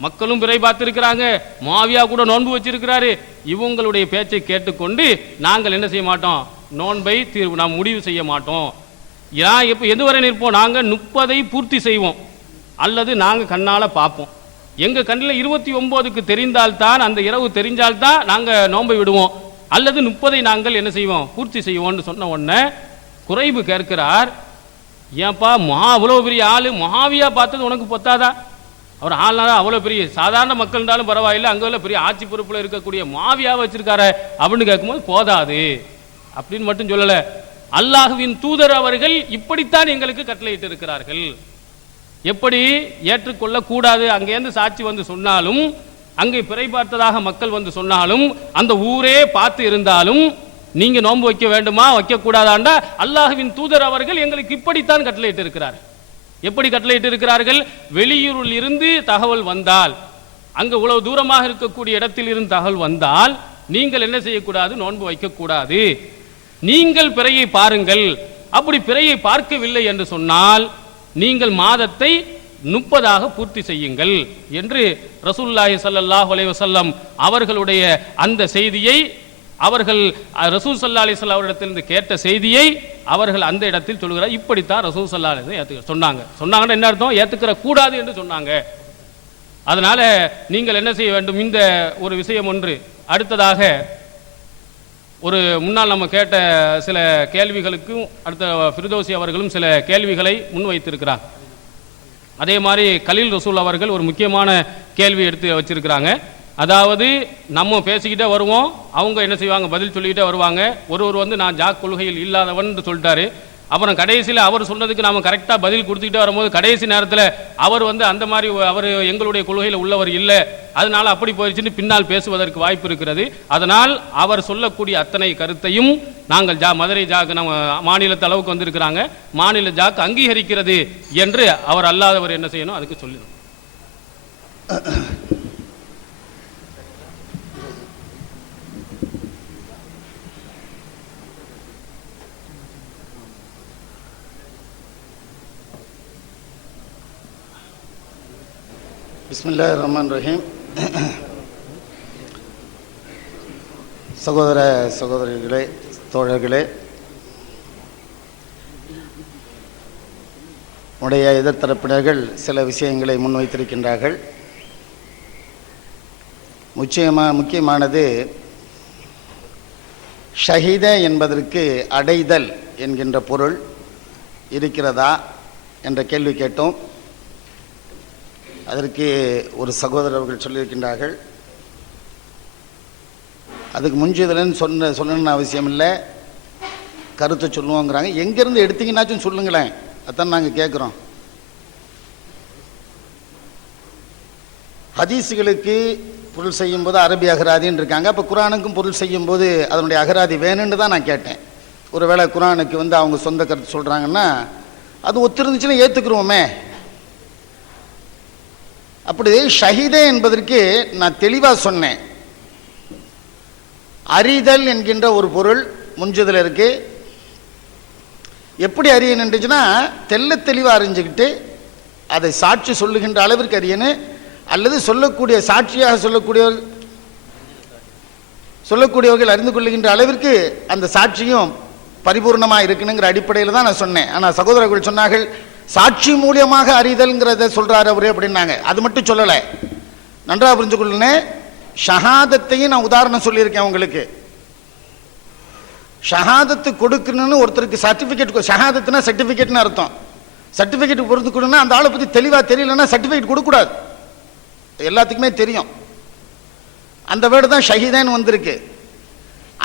மக்களும் பிறை பார்த்திருக்கிறாங்க, முஆவியா கூட நோன்பு வச்சிருக்கிறாரு, இவங்களுடைய பேச்சை கேட்டுக்கொண்டு நாங்கள் என்ன செய்ய மாட்டோம்? நோன்பை நாம் முடிவு செய்ய மாட்டோம். எப்போ எதுவரை நிற்போம்? நாங்க 30 பூர்த்தி செய்வோம், அல்லது நாங்க கண்ணால பார்ப்போம். எங்க கண்ணில் 29க்கு தெரிந்தால்தான், அந்த இரவு தெரிஞ்சால்தான் நாங்க நோன்பை விடுவோம், அல்லது 30 நாங்கள் என்ன செய்வோம்? பூர்த்தி செய்வோம்னு சொன்ன உடனே குறைவு கேட்கிறார், ஏன்பா அவ்வளோ பெரிய ஆளு முஆவியா பார்த்தது உனக்கு பொத்தாதா? அவர் ஆள்னால அவ்வளோ பெரிய சாதாரண மக்கள் இருந்தாலும் பரவாயில்லை, அங்கே உள்ள பெரிய ஆட்சி பொறுப்பில் இருக்கக்கூடிய முஆவியாவை வச்சிருக்காரு அப்படின்னு கேட்கும்போது போதாது அப்படின்னு மட்டும் சொல்லலை. அல்லாஹுவின் தூதர் அவர்கள் இப்படித்தான் எங்களுக்கு கட்டளையிட்டு இருக்கிறார்கள். எப்படி ஏற்றுக்கொள்ள கூடாது? அங்கேருந்து சாட்சி வந்து சொன்னாலும், அங்கே பிறை பார்த்ததாக மக்கள் வந்து சொன்னாலும், அந்த ஊரே பார்த்து இருந்தாலும் நீங்க நோன்பு வைக்க வேண்டுமா வைக்க கூடாதாண்டா? அல்லாஹுவின் தூதர் அவர்கள் எங்களுக்கு இப்படித்தான் கட்டளையிட்டு இருக்கிறார். எப்படி கட்டளையிட்டு இருக்கிறார்கள்? வெளியூரில் இருந்து தகவல் வந்தால், அங்க இவ்வளவு தூரமாக இருக்கக்கூடிய இடத்தில் இருந்து தகவல் வந்தால் நீங்கள் என்ன செய்யக்கூடாது? நோன்பு வைக்க கூடாது. நீங்கள் பிறையை பாருங்கள், அப்படி பிறையை பார்க்கவில்லை என்று சொன்னால் நீங்கள் மாதத்தை 30 பூர்த்தி செய்யுங்கள் என்று ரசூலுல்லாஹி ஸல்லல்லாஹு அலைஹி வஸல்லம் அவர்களுடைய அந்த செய்தியை அவர்கள் ரசூல் ஸல்லல்லாஹு அலைஹி வஸல்லம் அவரிடத்திலிருந்து கேட்ட செய்தியை அவர்கள் அந்த இடத்தில் சொல்கிறார். இப்படித்தான் ரசூல் ஸல்லல்லாஹு அலைஹி வஸல்லம் சொன்னாங்கன்னா என்ன அர்த்தம்? ஏத்துக்கிற கூடாது என்று சொன்னாங்க. அதனால நீங்கள் என்ன செய்ய வேண்டும்? இந்த ஒரு விஷயம் ஒன்று. அடுத்ததாக ஒரு முன்னால் நம்ம கேட்ட சில கேள்விகளுக்கும் அடுத்த ஃபிர்தௌசி அவர்களும் சில கேள்விகளை முன்வைத்திருக்கிறார். அதே மாதிரி கலீல் ரசூல் அவர்கள் ஒரு முக்கியமான கேள்வி எடுத்து வச்சிருக்கிறாங்க. அதாவது நம்ம பேசிக்கிட்டே வருவோம், அவங்க என்ன செய்வாங்க? பதில் சொல்லிக்கிட்டே வருவாங்க. ஒருவர் வந்து நான் ஜாக் கொள்கையில் இல்லாதவன் சொல்லிட்டாரு. அப்புறம் கடைசியில் அவர் சொன்னதுக்கு நாம கரெக்டாக பதில் கொடுத்துக்கிட்டே வரும்போது கடைசி நேரத்தில் அவர் வந்து அந்த மாதிரி அவர் எங்களுடைய கொள்கையில் உள்ளவர் இல்லை, அதனால அப்படி போயிடுச்சுன்னு பின்னால் பேசுவதற்கு வாய்ப்பு இருக்கிறது. அதனால் அவர் சொல்லக்கூடிய அத்தனை கருத்தையும் நாங்கள் மதுரை ஜாக் நம்ம மாநிலத்து அளவுக்கு வந்திருக்கிறாங்க, மாநில ஜாக் அங்கீகரிக்கிறது என்று அவர் அல்லாதவர் என்ன செய்யணும் அதுக்கு சொல்லணும். பிஸ்மில்லாஹிர் ரஹ்மானிர் ரஹீம். சகோதர சகோதரிகளே, தோழர்களே, உடைய எதிர்த்தரப்பினர்கள் சில விஷயங்களை முன்வைத்திருக்கின்றார்கள். முக்கியமானது ஷஹீத என்பதற்கு அடைதல் என்கின்ற பொருள் இருக்கிறதா என்ற கேள்வி கேட்டோம். அதற்கு ஒரு சகோதரர்கள் சொல்லியிருக்கின்றார்கள், அதுக்கு முன்ஜிதலன்னு சொல்லணும்னு அவசியம் இல்லை, கருத்தை சொல்லுவோங்கிறாங்க. எங்கேருந்து எடுத்தீங்கன்னாச்சும் சொல்லுங்களேன், அதான் நாங்கள் கேட்குறோம். ஹதீஸுகளுக்கு பொருள் செய்யும்போது அரபி அகராதின்னு இருக்காங்க. அப்போ குரானுக்கும் பொருள் செய்யும்போது அதனுடைய அகராதி வேணும்னு தான் நான் கேட்டேன். ஒருவேளை குரானுக்கு அவங்க சொந்த கருத்து சொல்கிறாங்கன்னா அது ஒத்திருந்துச்சுன்னா ஏற்றுக்குருவோமே. அப்படி ஷஹீதே என்பதற்கு நான் தெளிவாக சொன்னேன். அறிதல் என்கின்ற ஒரு பொருள் முன்ஜதில் இருக்கு. எப்படி அறியணுன்றுச்சுன்னா தெல்ல தெளிவாக அறிஞ்சுக்கிட்டு அதை சாட்சி சொல்லுகின்ற அளவிற்கு அறியணும், அல்லது சொல்லக்கூடிய சாட்சியாக சொல்லக்கூடியவர்கள் அறிந்து கொள்ளுகின்ற அளவிற்கு அந்த சாட்சியும் பரிபூர்ணமாக இருக்கணுங்கிற அடிப்படையில் தான் நான் சொன்னேன். ஆனால் சகோதரர்கள் சொன்னார்கள் சாட்சி மூலியமாக அறிதல்ங்கிறத சொல்றாரு அவரு அப்படின்னாங்க. அது மட்டும் சொல்லலை, நன்றாக புரிஞ்சுக்கொள்ளுனே. ஷஹாதத்தையும் நான் உதாரணம் சொல்லியிருக்கேன் உங்களுக்கு. ஷஹாதத்து கொடுக்கணும்னு ஒருத்தருக்கு சர்டிஃபிகேட், ஷஹாதத்துனா சர்டிஃபிகேட்னு அர்த்தம். சர்டிஃபிகேட் பொறுத்துக்கணும்னா அந்த ஆளை பற்றி தெளிவாக தெரியலன்னா சர்டிஃபிகேட் கொடுக்கக்கூடாது, எல்லாத்துக்குமே தெரியும். அந்த வேர்டு தான் ஷஹீதன் வந்திருக்கு,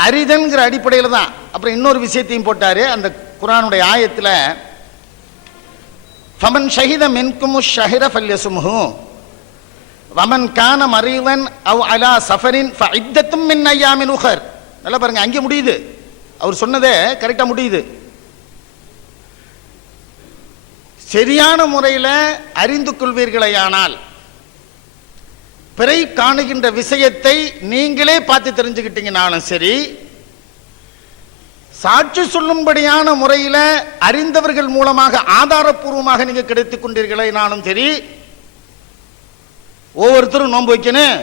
அறிதல்ங்கிற அடிப்படையில் தான். அப்புறம் இன்னொரு விஷயத்தையும் போட்டாரு அந்த குர்ஆனுடைய ஆயத்தில், ஃபமன் ஷஹித மின்குமு ஷஹர ஃபல்யசும்ஹு வமன் கான மரீதன் அவ் அலா சஃபரின் ஃபஇத்தத்தும் மின் அய்யாமின் உஹர். நல்லா பாருங்க, அங்கே முடியுது, அவர் சொன்னதே கரெக்டாக முடியுது. சரியான முறையில் அறிந்து கொள்வீர்களேயானால் பிறை காணுகின்ற விஷயத்தை நீங்களே பார்த்து தெரிஞ்சுக்கிட்டீங்கனாலும் சரி, சாட்சி சொல்லும்படியான முறையில் அறிந்தவர்கள் மூலமாக ஆதாரப்பூர்வமாக நீங்க கிடைத்துக் கொண்டீர்களேனாலும் சரி, ஒவ்வொருத்தரும் நோன்பு வைக்கணும்.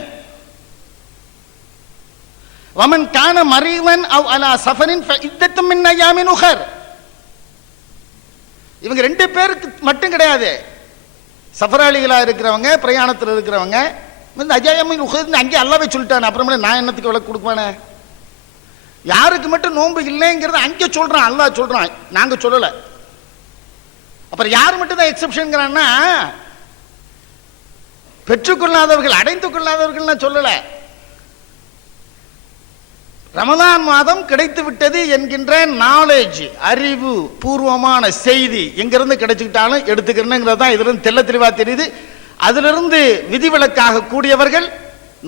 வமன் கான மரீதன் அவ் அலா சஃபரின் ஃபஇத்தத்தும் மின் அய்யாமின் உஹர். இவங்க ரெண்டு பேருக்கு மட்டும் கிடையாது, சஃபராளிகளா இருக்கிறவங்க, பிரயாணத்தில் இருக்கிறவங்க, அஜாயமின் உஹர் அங்கே அல்லாவே சொல்லிட்டானே, அப்புறமே நான் என்னத்துக்கு விளக்கு கொடுப்பானே. யாருக்கு மட்டும் நோன்பு இல்லைங்கிறத அங்கே சொல்றான், அல்லாஹ் சொல்றான், நாங்க சொல்லல. அப்புறம் யார் மட்டும் தான் எக்ஸெப்ஷன்ங்கிறான்னா, பெற்றுக்கொள்ளாதவர்கள், அடைந்து கொள்ளாதவர்கள் சொல்லல. ரமதான் மாதம் கிடைத்து விட்டது என்கின்ற நாலேஜ், அறிவு பூர்வமான செய்தி எங்கிருந்து கிடைச்சுக்கிட்டாலும் எடுத்துக்கிறேங்கிறது தான் இதுல தெல்ல தெளிவா தெரியுது. அதிலிருந்து விதிவிலக்காக கூடியவர்கள்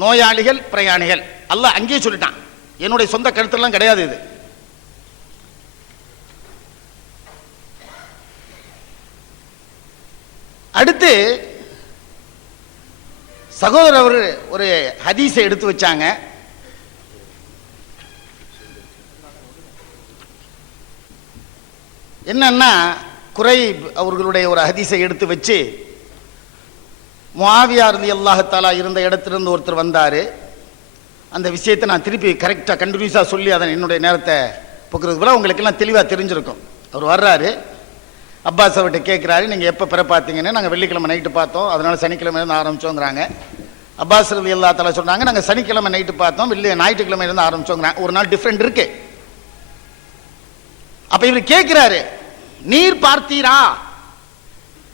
நோயாளிகள், பிரயாணிகள். அல்லாஹ் அங்கேயே சொல்லிட்டான், என்னுடைய சொந்த கருத்தெல்லாம் கிடையாது இது. அடுத்து சகோதரர் அவர் ஒரு ஹதீஸை எடுத்து வச்சாங்க. என்னன்னா, குரைப் அவர்களுடைய ஒரு ஹதீஸை எடுத்து வச்சு, முஆவியா ரலியல்லாஹு தஆலா இருந்த இடத்திலிருந்து ஒருத்தர் வந்தாரு. அந்த விஷயத்தை நான் திருப்பி கரெக்டாக கண்டினியூஸாக சொல்லி அதை என்னுடைய நேரத்தை போக்குறதுக்கு கூட உங்களுக்கு எல்லாம் தெளிவாக தெரிஞ்சிருக்கும். அவர் வர்றாரு, அப்பாஸ் அவர்கிட்ட கேட்குறாரு, நீங்கள் எப்போ பிற பார்த்தீங்கன்னு. நாங்கள் வெள்ளிக்கிழமை நைட்டு பார்த்தோம், அதனால சனிக்கிழமை இருந்து ஆரம்பிச்சோங்கிறாங்க. அப்பாஸ் ரலியல்லாஹு தஆலா சொல்றாங்க, நாங்கள் சனிக்கிழமை நைட்டு பார்த்தோம், ஞாயிற்றுக்கிழமை இருந்து ஆரம்பிச்சோங்கிறாங்க. ஒரு நாள் டிஃப்ரெண்ட் இருக்கு. அப்ப இவர் கேட்கிறாரு, நீர் பார்த்தீரா?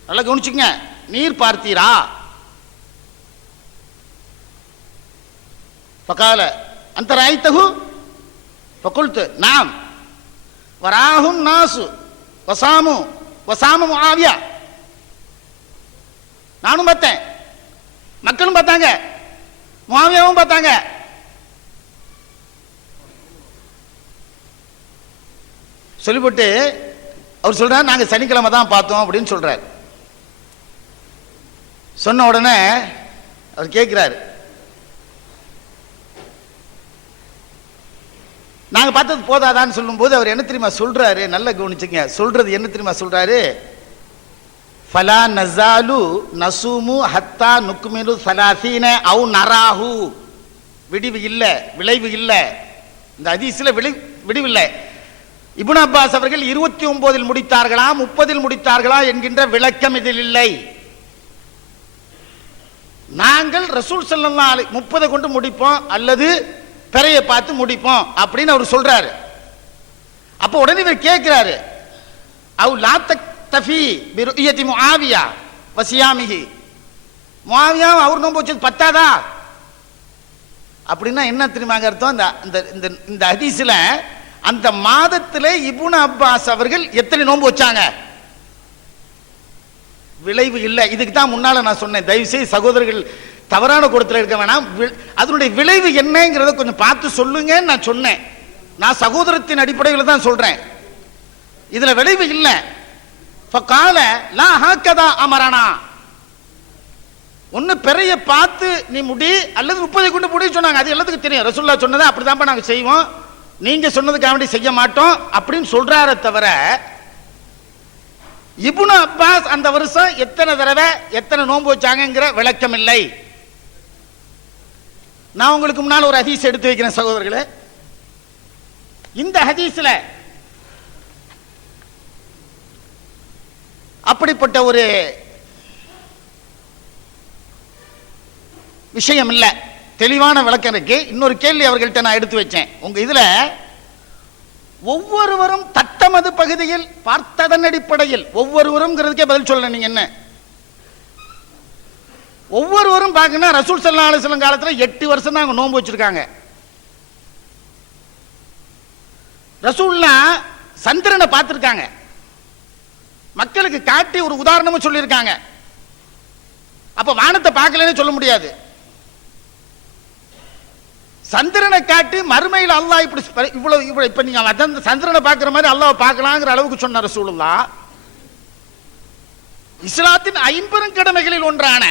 நல்லா கவனிச்சுங்க, நீர் பார்த்தீரா? فقال انت رايته فقلت نعم وراه الناس وصاموا معاويه. நானும் பார்த்தேன், மக்களும் பார்த்தாங்க, முஆவியாவும் பார்த்தாங்க. சொல்லிவிட்டு அவர் சொல்றார், நாங்க சனிக்கிழமை தான் பார்த்தோம் அப்படின்னு சொல்றாரு. சொன்ன உடனே அவர் கேட்கிறாரு, நாங்க பார்த்தது போதாதான்னு சொல்லும் போது அவர் என்ன தெரியுமா சொல்றாரு? நல்ல கவனிச்சுங்க, சொல்றது என்ன தெரியுமா சொல்றாரு? ஃபலா நஸாலு நஸூமு ஹத்தா நுக்மிலு ஸலாஸீன அவ் நராஹு. விடிவு இல்ல, விளைவு இல்ல. இந்த ஹதீஸ்ல விடிவு இல்லை. இப்னு அப்பாஸ் அவர்கள் 29 முடித்தார்களா 30 முடித்தார்களா என்கின்ற விளக்கம் இதில் இல்லை. நாங்கள் ரசூல் ஸல்லல்லாஹு அலைஹி 30 கொண்டு முடிப்போம் அல்லது பிறையை பார்த்து முடிப்போம் அப்படின்னு அவர் சொல்றாரு. அப்ப உடனே இவர் கேட்கிறாரு, அவ் லா தக்தஃபி பிருயதி முஆவியா வசியாமிஹி, முஆவியா அவர் நோன்பு வச்சது பத்தாதா அப்படின்னா என்ன தெரியுமாங்க அர்த்தம்? இந்த ஹதீஸ்ல அந்த மாதத்திலே இப்னு அப்பாஸ் அவர்கள் எத்தனை நோன்பு வச்சாங்க? விளைவு இல்லை. இதுக்கு தான் முன்னால நான் சொன்னேன், தயவு செய்து சகோதரர்கள் தவறான கூடத்தில் இருக்க வேணாம், அதனுடைய விளைவு என்னங்கிறத கொஞ்சம் பார்த்து சொல்லுங்கன்னு நான் சொன்னேன். நான் சகோதரத்தின் அடிப்படையில் தான் சொல்றேன், இதுல விளைவு இல்லை. ஃபகால லா ஹக்கதா அமரனா, ஒன்னு பிறைய பார்த்து நீ முடி அல்லது 30 கொண்டு முடி சொன்னாங்க. அது எல்லாத்துக்கும் தெரியும், ரசூலுல்லாஹ் சொன்னதை அப்படிதான் நாங்க செய்வோம், நீங்க சொன்னதுக்காக வேண்டி செய்ய மாட்டோம் அப்படின்னு சொல்றாரே தவிர இப்னு அப்பாஸ் அந்த வருஷம் எத்தனை தடவை எத்தனை நோன்பு வச்சாங்கங்கிற விளக்கம் இல்லை. நான் உங்களுக்கு முன்னால் ஒரு ஹதீஸ் எடுத்து வைக்கிறேன் சகோதரர்களே. இந்த ஹதீஸ்ல அப்படிப்பட்ட ஒரு விஷயம் இல்லை, தெளிவான விளக்கம் இருக்கு. இன்னொரு கேள்வி அவர்கள்ட்ட நான் எடுத்து வச்சேன். உங்க இதுல ஒவ்வொருவரும் தத்தமது பகுதியில் பார்த்ததன் அடிப்படையில் ஒவ்வொருவரும் பதில் சொல்ல நீங்க என்ன? ஒவ்வொருவரும் பார்க்கணும், ரசூல் ஸல்லல்லாஹு அலைஹி வஸல்லம் காலத்துல 8 வருஷம் தான் அவங்க நோன்பு வச்சிருக்காங்க. ரசூலுல்லாஹ் சந்திரனை பார்த்திருக்காங்க, மக்களுக்கு காட்டி ஒரு உதாரணமும் சொல்லியிருக்காங்க. அப்ப வானத்தை பார்க்கலன்னு சொல்ல முடியாது. சந்திரனை காட்டி மறுமையில் அல்லாஹ் இப்படி இவ்வளவு இப்ப நீங்க சந்திரனை பார்க்கிற மாதிரி அல்லாஹ் பார்க்கலாங்கிற அளவுக்கு சொன்ன ரசூலுல்லாஹ் இஸ்லாத்தின் 50 கடமைகளில் ஒன்றான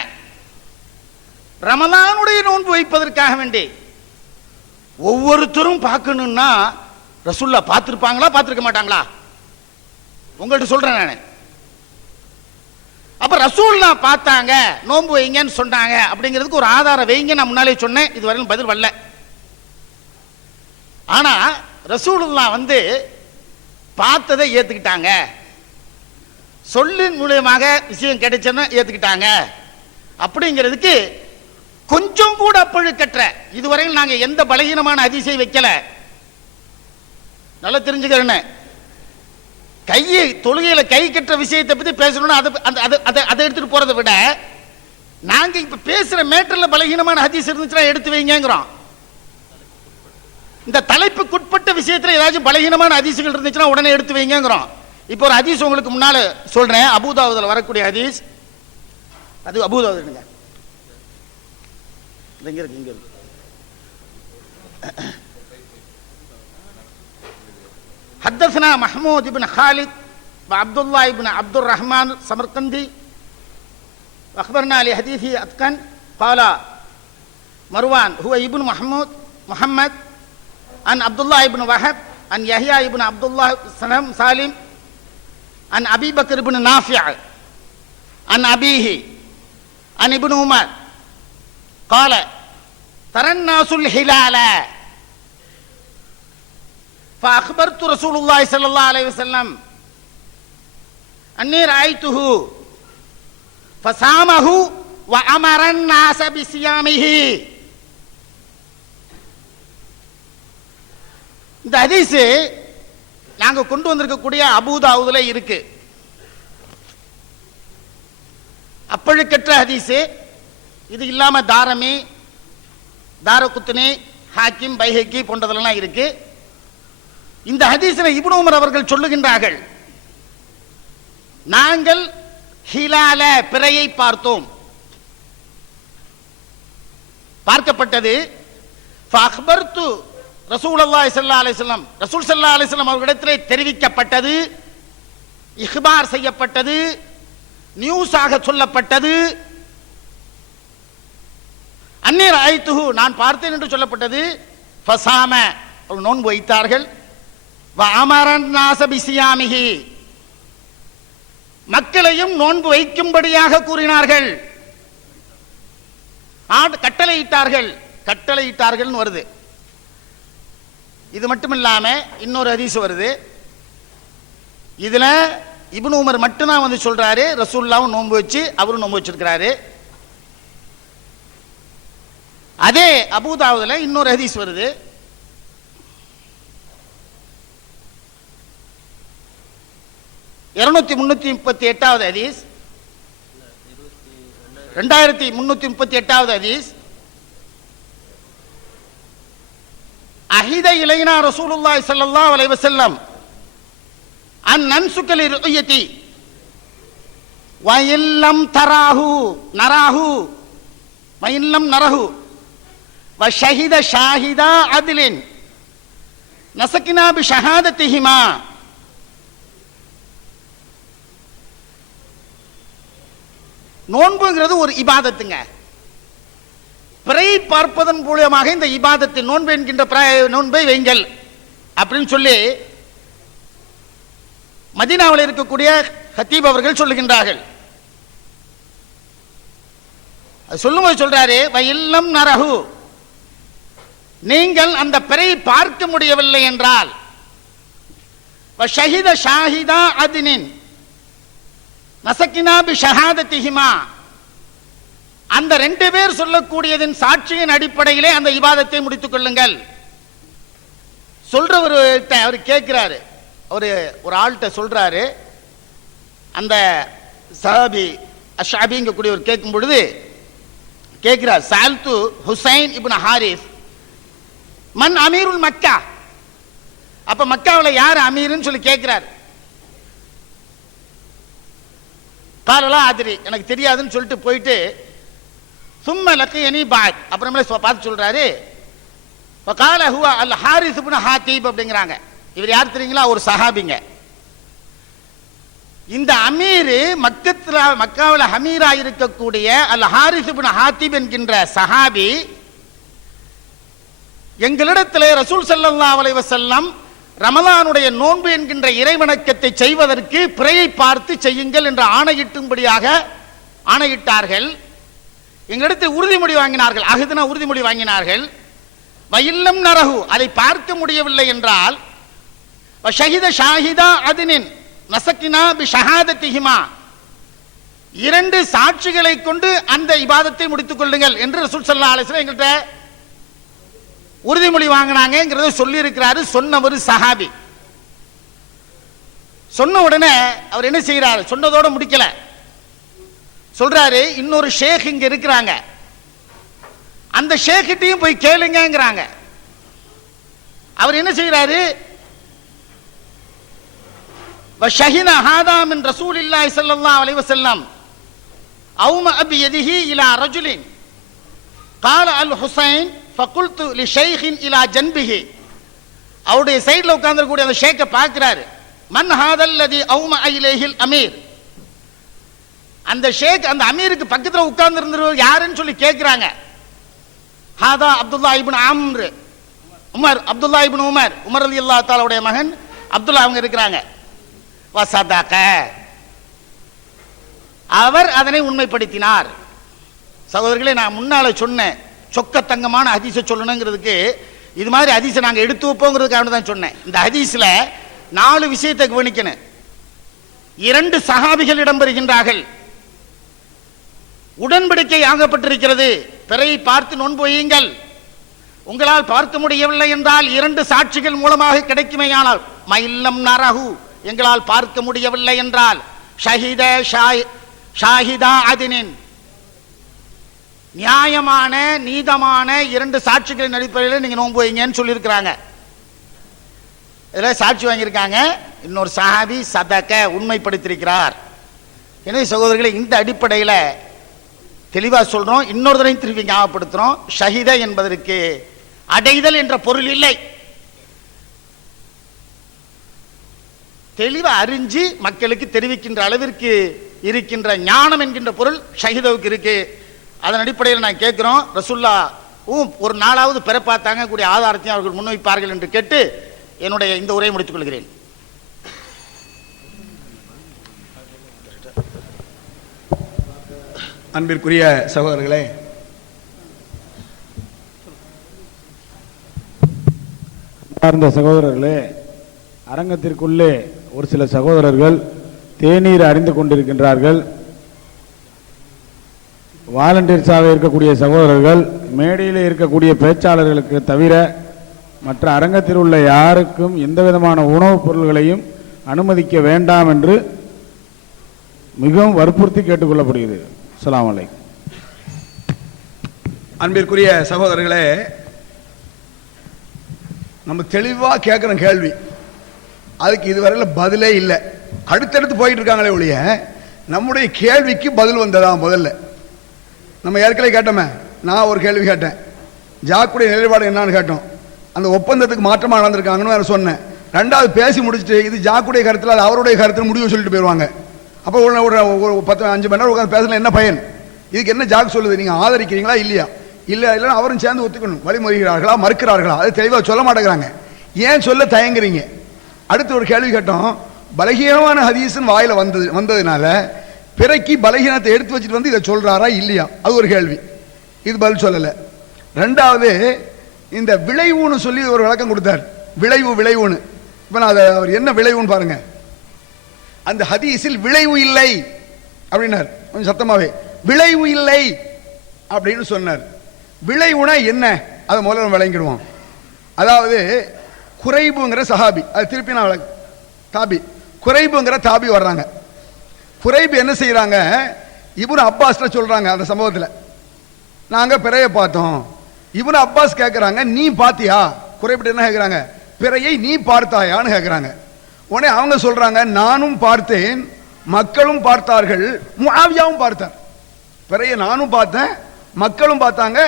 ரமலானுடைய நோன்பு வைப்பதற்காக வேண்டி ஒவ்வொருத்தரும் பார்க்கணும்னா ரசூலுல்லாஹ் பார்த்திருப்பாங்களா பார்த்திருக்க மாட்டாங்களா? உங்கள்ட்ட சொல்றேன் நான். அப்ப ரசூலுல்லாஹ் பார்த்தாங்க நோன்பு வைங்கன்னு சொன்னாங்க அப்படிங்கிறதுக்கு ஒரு ஆதாரம் வைங்க. நான் முன்னாலே சொன்னேன், இதுவரையும் பதில் வரல. ஆனா ரசூலுல்லாஹ் பார்த்ததை ஏத்துக்கிட்டாங்க, சொல்லின் மூலமாக விஷயம் கிடைச்சேன்னு ஏத்துக்கிட்டாங்க அப்படிங்கிறதுக்கு கொஞ்சம் கூட அப்பழுக்கற்ற, இதுவரையில் நாங்க எந்த பலகீனமான ஹதீஸை வைக்கல. நல்லா தெரிஞ்சுக்கிறேன்னு, கையை தொழுகையில கை கற்ற விஷயத்தை பத்தி பேசணும்னா அதை எடுத்துட்டு போறதை விட நாங்க இப்ப பேசுற மேட்டர்ல பலகீனமான ஹதீஸ் இருந்துச்சுன்னா எடுத்து வைங்கிறோம். இந்த தலைப்புக்குட்பட்ட விஷயத்துல ஏதாச்சும் பலகீனமான ஹதீஸ்கள் இருந்துச்சுன்னா உடனே எடுத்து வைங்கிறோம். இப்போ ஒரு ஹதீஸ் உங்களுக்கு முன்னால சொல்றேன், அபூதாவுதுல வரக்கூடிய ஹதீஸ். அது அபூதாவுதுங்க, இங்க இருக்கு இங்க இருக்கு. حدثنا محمود بن خالد وعبد الله بن عبد الرحمن السمرقندي واخبرنا لحديثه اتقن قال مروان هو ابن محمد عن عبد الله بن وهب عن يحيى بن عبد الله سالم عن ابي بكر بن نافع عن ابيه عن ابن عمر قال ترى الناس الهلال فأخبرت رسول الله صلى الله عليه وسلم أني رأيته فصامه وأمر الناس بصيامه. இந்த ஹதீஸ் நாங்க கொண்டு வந்திருக்கக்கூடிய அபூதாவுதுல இருக்கு. அப்பழுக்கற்ற ஹதீஸ். இது இல்லாம தாரமி, தாரகுத்னி, ஹாக்கிம், பைஹக்கி போன்றதெல்லாம் இருக்கு. இந்த ஹதீஸ்ல இப்னு உமர் அவர்கள் சொல்லுகின்றார்கள், நாங்கள் ஹிலால பிறையை பார்த்தோம், பார்க்கப்பட்டது. ஃபஅக்பர்து ரசூலுல்லாஹி ஸல்லல்லாஹு அலைஹி வஸல்லம், ரசூல் ஸல்லல்லாஹு அலைஹி வஸல்லம் அவர்களிடத்திலே தெரிவிக்கப்பட்டது, இஹ்பார் செய்யப்பட்டது, நியூஸாக சொல்லப்பட்டது. அன்னி ரஅய்துஹு, நான் பார்த்தேன் என்று சொல்லப்பட்டது. ஃபஸாம, அவர்கள் நோன்பு வைத்தார்கள். வஅமரன் நாஸ பிஸியாமிஹி, மக்களையும் நோன்பு வைக்கும்படியாக கூறினார்கள், கட்டளையிட்டார்கள். கட்டளையிட்டார்கள் வருது. இது மட்டும் இல்லாம இன்னொரு ஹதீஸ் வருது. இதுல இப்னு உமர் மட்டும்தான் சொல்றாரு, ரசூலுல்லாஹ் நோன்பு வச்சு அவரும் நோன்பு வச்சிருக்கிறாரு. அதே அபூதாவுதுல இன்னொரு ஹதீஸ் வருது. இருநூத்தி 338வது ஹதீஸ், 2338வது ஹதீஸ். அஹித இலைனா ரசூலுல்லாஹி ஸல்லல்லாஹு அலைஹி வஸல்லம் அன் நன்சுக லிருயதி வ இல்லம் தராஹு நராஹு வ இல்லம் நரஹு வ ஷஹித ஷாஹிதா அத்லின் நஸகினா பி ஷஹாதத்திஹிமா. நோன்புங்கிறது ஒரு இபாதத்துங்க. பிறை பார்ப்பதன் மூலமாக இந்த இபாதத்தை நோன்பு என்கின்ற நோன்பை வைங்கள் அப்படின்னு சொல்லி மதீனாவில் இருக்கக்கூடிய ஹத்தீப் அவர்கள் சொல்லுகின்றார்கள். சொல்லும்போது சொல்றாரு, வயல்லம் நரஹு, நீங்கள் அந்த பிறை பார்க்க முடியவில்லை என்றால் ஷஹித ஷாஹிதா அத்னின் நஸகினா பி ஷஹாதத்திஹிமா, அந்த 2 பேர் சொல்லக்கூடியதின் சாட்சியின் அடிப்படையிலே அந்த இபாதத்தை முடித்துக் கொள்ளுங்கள். சொல்றவர்கிட்ட அவர் கேட்கிறாரு, ஒரு ஆள்கிட்ட சொல்றாரு, அந்த சஹாபி அஷ்அபிங்க கூடியவர் கேட்கும் பொழுது கேட்கிறார், சால்து ஹுசைன் இப்னு ஹாரிஸ் மன் அமீருல் மக்கா, அப்ப மக்காவில் யார் அமீர்னு சொல்லி கேட்கிறார். காலலா ஆதிரி, எனக்கு தெரியாதுன்னு சொல்லிட்டு போயிட்டு சும்ம லக்கியனி பாத், அப்புறமே பார்த்து சொல்றாரு, கால ஹுவ அல் ஹாரிஸ் இப்னு ஹாத்தீப் அப்படிங்கிறாங்க. இவர் யார் தெரியுங்களா? ஒரு சஹாபிங்க. இந்த அமீர் மக்காவில் அமீரா இருக்கக்கூடிய அல் ஹாரிஸ் இப்னு ஹாத்தீப் என்கின்ற சஹாபி எங்களிடத்திலே ரசூல் ஸல்லல்லாஹு அலைஹி வஸல்லம் ரமலானுடைய நோன்பு என்கின்ற இறைவணக்கத்தை செய்வதற்கு பிறையை பார்த்து செய்யுங்கள் என்று ஆணையிட்டும்படியாக ஆணையிட்டார்கள். எங்களிடத்தில் உறுதிமொழி வாங்கினார்கள், அஹ்துனா உறுதிமொழி வாங்கினார்கள். வயில்லம் நரஹு, அதை பார்க்க முடியவில்லை என்றால் ஷஹித ஷாஹிதா அத்னின் நஸகினா பி ஷஹாதத்திஹிமா, 2 சாட்சிகளை கொண்டு அந்த இபாதத்தை முடித்துக் கொள்ளுங்கள் என்று ரசூல் ஸல்லல்லாஹு அலைஹி வஸல்லம் எங்கள்கிட்ட உறுதிமொழி வாங்கினாங்கிறத சொல்லி இருக்கிறாரு. சொன்னவர் சஹாபி. சொன்ன உடனே அவர் என்ன செய்யறாரு, சொன்னதோட முடிக்கல, சொல்றாரு, இன்னொரு ஷேக் இங்க இருக்கிறாங்க, அந்த ஷேக்கிட்டையும் போய் கேளுங்கிறாங்க. அவர் என்ன செய்யறாரு, வஷஹின ஹாதா மின் ரசூலில்லாஹி ஸல்லல்லாஹு அலைஹி வஸல்லம் அவும பியதிஹி இலா ரஜுலின் قال الحسين فقلت لشيخ الى جنبه, அவருடைய சைடுல உட்கார்ந்திருக்கக்கூடிய அந்த ஷேக்கை பார்க்கிறாரு. மன் ஹாதல் லதி அவும இலைஹில் அமீர், அந்த ஷேக் அந்த அமீருக்கு பக்கத்தில் உட்கார்ந்து இருந்தவர் யாருன்னு சொல்லி கேட்கிறாங்க. ஹாதா அப்துல்லா இப்னு அம்ர் உமர், அப்துல்லா இப்னு உமர், உமர் ரலியல்லாஹு தஆலா உடைய மகன் அப்துல்லா அவங்க இருக்கிறாங்க. வஸதக, அவர் அதனை உண்மைப்படுத்தினார். சகோதரர்களே, நான் முன்னால சொன்னேன், சொக்க தங்கமான ஹதீஸை சொல்லணுங்கிறதுக்கு இது மாதிரி ஹதீஸை நாங்க எடுத்து வைப்போங்கிறதுக்காக தான் சொன்னேன். இந்த ஹதீஸ்ல 4 விஷயத்தை கவனிக்கணும். 2 சஹாபிகள் இடம்பெறுகின்றார்கள். உடன்படிக்கை ஆகப்பட்டிருக்கிறது, பிறையை பார்த்து நோன்பு வையுங்கள். உங்களால் பார்க்க முடியவில்லை என்றால் 2 சாட்சிகள் மூலமாக கிடைக்குமேயானால் மயில்லம் நரஹு, எங்களால் பார்க்க முடியவில்லை என்றால் ஷஹித ஷாஹிதா அத்னின், நியாயமான நீதமான 2 சாட்சிகளின் அடிப்படையில் நீங்க நோன்பு வைங்கன்னு சொல்லியிருக்கிறாங்க. இதில் சாட்சி வாங்கியிருக்காங்க. இன்னொரு சஹாபி சதக, உண்மைப்படுத்தியிருக்கிறார். எனவே சகோதரர்களை, இந்த அடிப்படையில் தெளிவாக சொல்றோம். இன்னொரு தடவை திருப்பி ஞாபகப்படுத்துறோம், ஷஹித என்பதற்கு அடைதல் என்ற பொருள் இல்லை. தெளிவா அறிஞ்சு மக்களுக்கு தெரிவிக்கின்ற அளவிற்கு இருக்கின்ற ஞானம் என்கின்ற பொருள் ஷஹிதவுக்கு இருக்கு. அதன் அடிப்படையில் நான் கேட்கிறோம், ரசூல்லா ஒரு நாளாவது பிறப்பாத்தாங்க கூடிய ஆதாரத்தையும் அவர்கள் முன்வைப்பார்கள் என்று கேட்டு என்னுடைய இந்த உரையை முடித்துக் கொள்கிறேன். அன்பிற்குரிய சகோதரர்களே, சார்ந்த சகோதரர்களே, அரங்கத்திற்குள்ளே ஒரு சில சகோதரர்கள் தேநீர் அறிந்து கொண்டிருக்கின்றார்கள். வாலண்டியர்ஸாக இருக்கக்கூடிய சகோதரர்கள் மேடையில் இருக்கக்கூடிய பேச்சாளர்களுக்கு தவிர மற்ற அரங்கத்தில் உள்ள யாருக்கும் எந்த விதமான உணவுப் பொருள்களையும் அனுமதிக்க வேண்டாம் என்று மிகவும் வற்புறுத்தி கேட்டுக்கொள்ளப்படுகிறது. அஸ்ஸலாமு அலைக்கும். அன்பிற்குரிய சகோதரர்களே, நம்ம தெளிவாக கேட்குற கேள்வி, அதுக்கு இதுவரையில் பதிலே இல்லை. அடுத்தடுத்து போயிட்டு இருக்காங்களே ஒழிய நம்முடைய கேள்விக்கு பதில் வந்ததா? முதல்ல நம்ம ஏற்கனவே கேட்டோமே, நான் ஒரு கேள்வி கேட்டேன், ஜாக்குடைய நிலைப்பாடு என்னன்னு கேட்டோம். அந்த ஒப்பந்தத்துக்கு மாற்றமாக நடந்திருக்காங்கன்னு வேற சொன்னேன். ரெண்டாவது பேசி முடிச்சுட்டு இது ஜாக்குடைய கருத்தில் அது அவருடைய கருத்தில் முடிவு சொல்லிட்டு போயிடுவாங்க. அப்போ ஒரு 10-5 மணி நேரம் உட்காந்து பேசல என்ன பயன்? இதுக்கு என்ன ஜாக் சொல்லுது? நீங்கள் ஆதரிக்கிறீங்களா இல்லையா? இல்லை இல்லைன்னா அவரும் சேர்ந்து ஒத்துக்கணும். வழிமுறைகிறார்களா மறுக்கிறார்களா? அது தெளிவாக சொல்ல மாட்டேங்கிறாங்க. ஏன் சொல்ல தயங்குறீங்க? அடுத்து ஒரு கேள்வி கேட்டோம், பலகீனமான ஹதீஸ்னு வாயில வந்ததுனால பிறக்கி பலகீனத்தை எடுத்து வச்சுட்டு வந்து இதை சொல்றாரா இல்லையா? அது ஒரு கேள்வி. இது பதில் சொல்லலை. ரெண்டாவது, இந்த விளைவுன்னு சொல்லி ஒரு விளக்கம் கொடுத்தார். விளைவுன்னு இப்போ நான் அதை அவர் என்ன விளைவுன்னு பாருங்க. அந்த ஹதீஸில் விளைவு இல்லை அப்படின்னார். கொஞ்சம் சத்தமாவே விளைவு இல்லை அப்படின்னு சொன்னார். விளைவுனா என்ன? அதை முதல்ல விளங்கிடுவோம். அதாவது குறைபுங்கிற சஹாபி, அது திருப்பி நான் தாபி, குறைபுங்கிற தாபி வர்றாங்க. குறைபு என்ன செய்யறாங்க? இப்னு அப்பாஸ்ல சொல்றாங்க, அந்த சம்பவத்தில் நாங்க பிறைய பார்த்தோம். இப்னு அப்பாஸ் கேட்கிறாங்க, நீ பாத்தியா? குறைபு என்ன கேட்கிறாங்க? பிறையை நீ பார்த்தாயான்னு கேட்கிறாங்க. உடனே அவங்க சொல்றாங்க, நானும் பார்த்தேன், மக்களும் பார்த்தார்கள், முஆவியாவும் பார்த்தார். பிறையை நானும் பார்த்தேன், மக்களும் பார்த்தாங்க,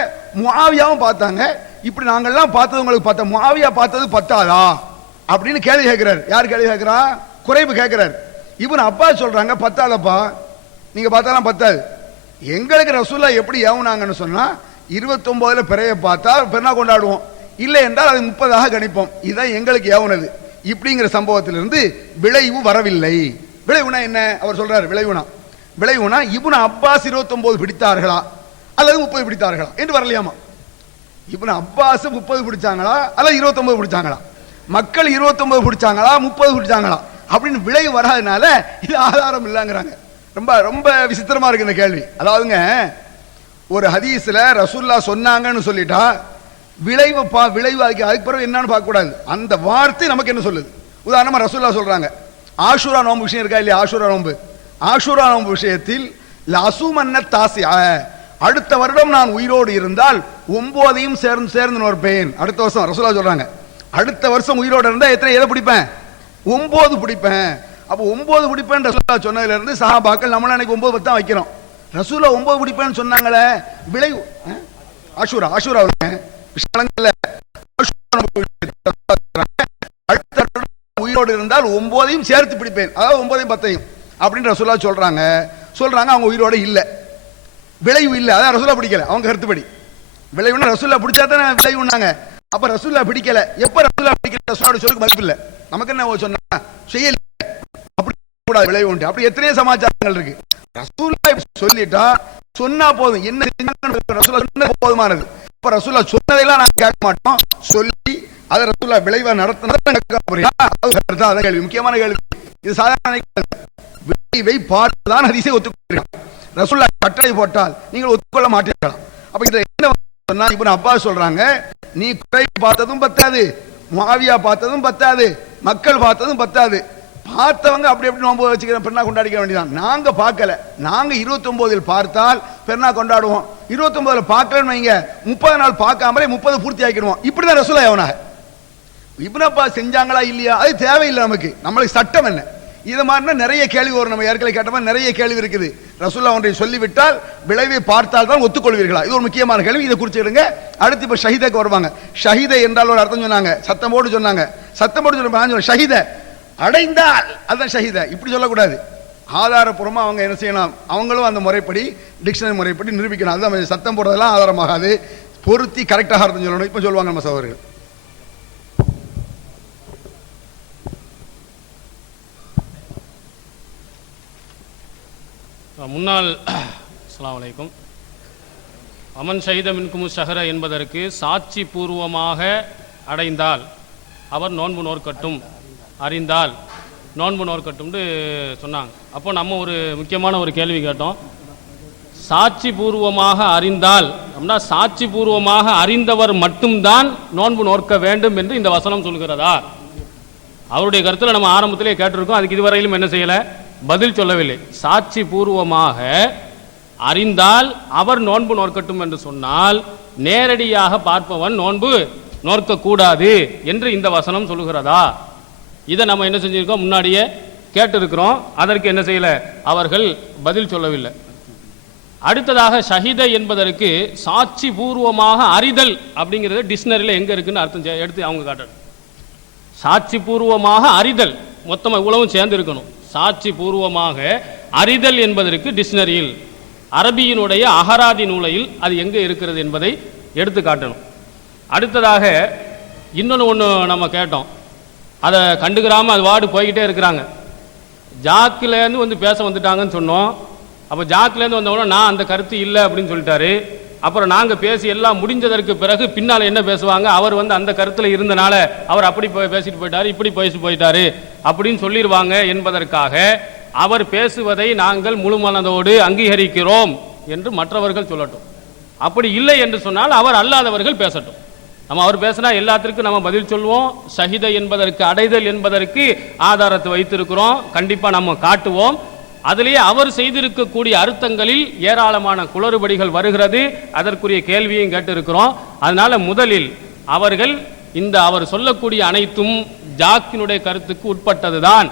முஆவியாவும் பார்த்தாங்க. இப்படி நாங்கள்லாம் பார்த்தது உங்களுக்கு பார்த்தா முஆவியா பார்த்தது பத்தாதா அப்படின்னு கேள்வி கேட்கிறார். யார் கேள்வி கேட்கிறா? குறைபு கேட்கிறார். இப்னு அப்பாஸ் சொல்றாங்க, பத்தாதப்பா, நீங்க பார்த்தாலாம் பத்தாது. எங்களுக்கு ரசூல்லா எப்படி ஏவுனாங்கன்னு சொன்னா 29ல பிறைய பார்த்தா பெருநா கொண்டாடுவோம், இல்லை என்றால் அது 30ஆக கணிப்போம். இதுதான் எங்களுக்கு ஏவுனது. இப்படிங்கிற சம்பவத்திலிருந்து விளைவு வரவில்லை. விளைவுனா என்ன அவர் சொல்றாரு? விளைவுனா இப்னு அப்பாஸ் 29 பிடித்தார்களா அல்லது 30 பிடித்தார்களா என்று வரலையாமா. இப்னு அப்பாஸ் 30 பிடிச்சாங்களா அல்லது 29 பிடிச்சாங்களா? மக்கள் 29 பிடிச்சாங்களா 30 பிடிச்சாங்களா அப்படின்னு விளைவு வராதனால இது ஆதாரம் இல்லைங்கிறாங்க. ரொம்ப ரொம்ப விசித்திரமா இருக்கு இந்த கேள்வி. அதாவதுங்க, ஒரு ஹதீஸ்ல ரசூல்லா சொன்னாங்கன்னு சொல்லிட்டா விளைவு அதுக்கு பிறகு என்னன்னு பார்க்க கூடாது. அந்த வார்த்தை நமக்கு என்ன சொல்லுது? உதாரணமா ரசூல்லா சொல்றாங்க, ஆஷூரா நோம்பு விஷயம் இருக்கா இல்லையா? ஆஷூரா நோம்பு விஷயத்தில் லசுமன்ன தாசியா, அடுத்த வருடம் நான் உயிரோடு இருந்தால் 9ஐயும் சேர்ந்து நோற்பேன். அடுத்த வருஷம் ரசூல்லா சொல்றாங்க, அடுத்த வருஷம் உயிரோடு இருந்தா எதை பிடிப்பேன்? 9 பிடிப்பேன். அப்போ 9 பிடிப்பேன் ரசூல்லா சொன்னதுல இருந்து சஹாபாக்கள் நம்மள அன்னைக்கு 9 தான் வைக்கிறோம். ரசூல்லா 9 பிடிப்பேன்னு சொன்னாங்களே, விளைவு ஆஷூரா அடுத்த உயிரோடு இருந்தால் 9ஐயும் சேர்த்து பிடிப்பேன், அதாவது 9ஐயும் 10ஐயும் அப்படின்னு ரசூல்லா சொல்றாங்க. அவங்க உயிரோடு இல்லை, விளைவு இல்லை. அதான் ரசூல்லா பிடிக்கல அவங்க கருத்துப்படி. விளைவுன்னா ரசூல்லா பிடிச்சா தானே விளைவுனாங்க. அப்ப ரசூல்லா பிடிக்கல. எப்ப ரசூல்லா பிடிக்கல? ரசூலோட சொல்லுக்கு மதிப்பு இல்லை. நமக்கு என்ன சொன்னா செய்யல, அப்படி கூடாது, விளைவு உண்டு. அப்படி எத்தனையோ சமாச்சாரங்கள் இருக்கு. ரசூல்லா சொல்லிட்டா சொன்னா போதும், என்ன ரசூல்லா சொன்னது போதுமானது. அப்ப ரசூல்லா சொன்னதெல்லாம் நான் கேட்க மாட்டோம், சொல்லி அதை ரசூல்லா விளைவா நடத்தினா கேள்வி, முக்கியமான கேள்வி. இது சாதாரண விளைவை பார்த்துதான் ஹதீஸை ஒத்துக்கொள்கிறீர்கள். ரசூல்லா கட்டளை போட்டால் நீங்கள் ஒத்துக்கொள்ள மாட்டீர்களா? அப்ப இதை என்ன சொன்னா இப்னு அப்பாஸ் சொல்றாங்க, நீ குறை பார்த்ததும் பத்தாது, முஆவியா பார்த்ததும் பத்தாது, மக்கள் பார்த்ததும் பத்தாது. பார்த்தவங்க அப்படி எப்படி நோன்பு வச்சுக்கிற பெருநா கொண்டாடிக்க வேண்டியதான். நாங்க பார்க்கல, நாங்க 29ல் பார்த்தால் பெருநா கொண்டாடுவோம். 29ல பார்க்கலன்னு வைங்க, 30 நாள் பார்க்காமலே 30 பூர்த்தி ஆக்கிடுவோம். இப்படிதான் ரசூலா எவனாக இப்னு அப்பாஸ் செஞ்சாங்களா இல்லையா? அது தேவையில்லை நமக்கு. நம்மளுக்கு சட்டம் என்ன? இது மாதிரினா நிறைய கேள்வி வரும். நம்ம ஏற்கனவே கேட்ட மாதிரி நிறைய கேள்வி இருக்குது. ரசூல்லா ஒன்றை சொல்லிவிட்டால் விளைவை பார்த்தால் தான் ஒத்துக்கொள்வீர்களா? இது ஒரு முக்கியமான கேள்வி. இதை குறிச்சிடுங்க. அடுத்து இப்ப ஷஹீதக்கு வருவாங்க. ஷஹீத என்றால் ஒரு அர்த்தம் சொன்னாங்க, சத்தம் போட்டு சொன்னாங்க. ஷஹீத அடைந்தால் அதுதான் ஷஹீத. இப்படி சொல்லக்கூடாது. ஆதாரப்பூர்வமா அவங்க என்ன செய்யணும்? அவங்களும் அந்த முறைப்படி, டிக்ஷனரி முறைப்படி நிரூபிக்கணும். அதுதான் சத்தம் போடுறதெல்லாம் ஆதாரமாகாது. பொருத்தி கரெக்டாக அர்த்தம் சொல்லணும். இப்ப சொல்லுவாங்க நம்ம சகோதரர்கள். முன்னாள் அஸ்ஸலாமு அலைக்கும். அமன் ஷஹீத மின்கும் ஷஹர என்பதற்கு சாட்சி பூர்வமாக அடைந்தால் அவர் நோன்பு நோற்கட்டும், அறிந்தால் நோன்பு நோற்கட்டும்னு சொன்னாங்க. அப்போ நம்ம ஒரு முக்கியமான ஒரு கேள்வி கேட்டோம். சாட்சி பூர்வமாக அறிந்தால் அப்படின்னா சாட்சி பூர்வமாக அறிந்தவர் மட்டும்தான் நோன்பு நோக்க வேண்டும் என்று இந்த வசனம் சொல்கிறதா? அவருடைய கருத்தில் நம்ம ஆரம்பத்திலே கேட்டிருக்கோம். அதுக்கு இதுவரையிலும் என்ன செய்யலை, பதில் சொல்லவில்லை. சாட்சி பூர்வமாக அறிந்தால் அவர் நோன்பு நோக்கட்டும் என்று சொன்னால் நேரடியாக பார்ப்பவன் நோன்பு நோக்கக்கூடாது என்று இந்த வசனம் சொல்லுகிறதா? இதை நம்ம என்ன செஞ்சிருக்கோம், முன்னாடியே கேட்டிருக்கிறோம். அதற்கு என்ன செய்யல, அவர்கள் பதில் சொல்லவில்லை. அடுத்ததாக ஷஹீத என்பதற்கு சாட்சி பூர்வமாக அறிதல் அப்படிங்கிறது டிக்ஷனரியில் எங்க இருக்குன்னு அர்த்தம் எடுத்து அவங்க காட்டணும். சாட்சி பூர்வமாக அறிதல் மொத்தமாக இவ்வளவும் சேர்ந்து இருக்கணும். சாட்சி பூர்வமாக அறிதல் என்பதற்கு டிக்ஷனரியில் அரபியினுடைய அகராதி நூலையில் அது எங்கே இருக்கிறது என்பதை எடுத்து காட்டணும். அடுத்ததாக இன்னொன்று நம்ம கேட்டோம், அதை கண்டுக்கிறாமல் அது வார்டு போய்கிட்டே இருக்கிறாங்க. ஜாக்கிலேருந்து வந்து பேச வந்துட்டாங்கன்னு சொன்னோம். அப்போ ஜாக்கிலேருந்து வந்தவொடனே நான் அந்த கருத்து இல்லை அப்படின்னு சொல்லிட்டாரு. அப்புறம் நாங்கள் பேசி எல்லாம் முடிஞ்சதற்கு பிறகு பின்னால் என்ன பேசுவாங்க, அவர் வந்து அந்த கருத்தில் இருந்தனால அவர் அப்படி பேசிட்டு போயிட்டாரு, இப்படி பேசி போயிட்டாரு அப்படின்னு சொல்லிடுவாங்க என்பதற்காக அவர் பேசுவதை நாங்கள் முழு மனதோடு அங்கீகரிக்கிறோம் என்று மற்றவர்கள் சொல்லட்டும். அப்படி இல்லை என்று சொன்னால் அவர் அல்லாதவர்கள் பேசட்டும். நம்ம அவர் பேசினா எல்லாத்திற்கும் நம்ம பதில் சொல்வோம். ஷஹீத என்பதற்கு அடைதல் என்பதற்கு ஆதாரத்தை வைத்திருக்கிறோம், கண்டிப்பாக நம்ம காட்டுவோம். அதிலேயே அவர் செய்திருக்கக்கூடிய அர்த்தங்களில் ஏராளமான குளறுபடிகள் வருகிறது. அதற்குரிய கேள்வியும் கேட்டிருக்கிறோம். அதனால முதலில் அவர்கள் இந்த அவர் சொல்லக்கூடிய அனைத்தும் ஜாக்கினுடைய கருத்துக்கு உட்பட்டதுதான்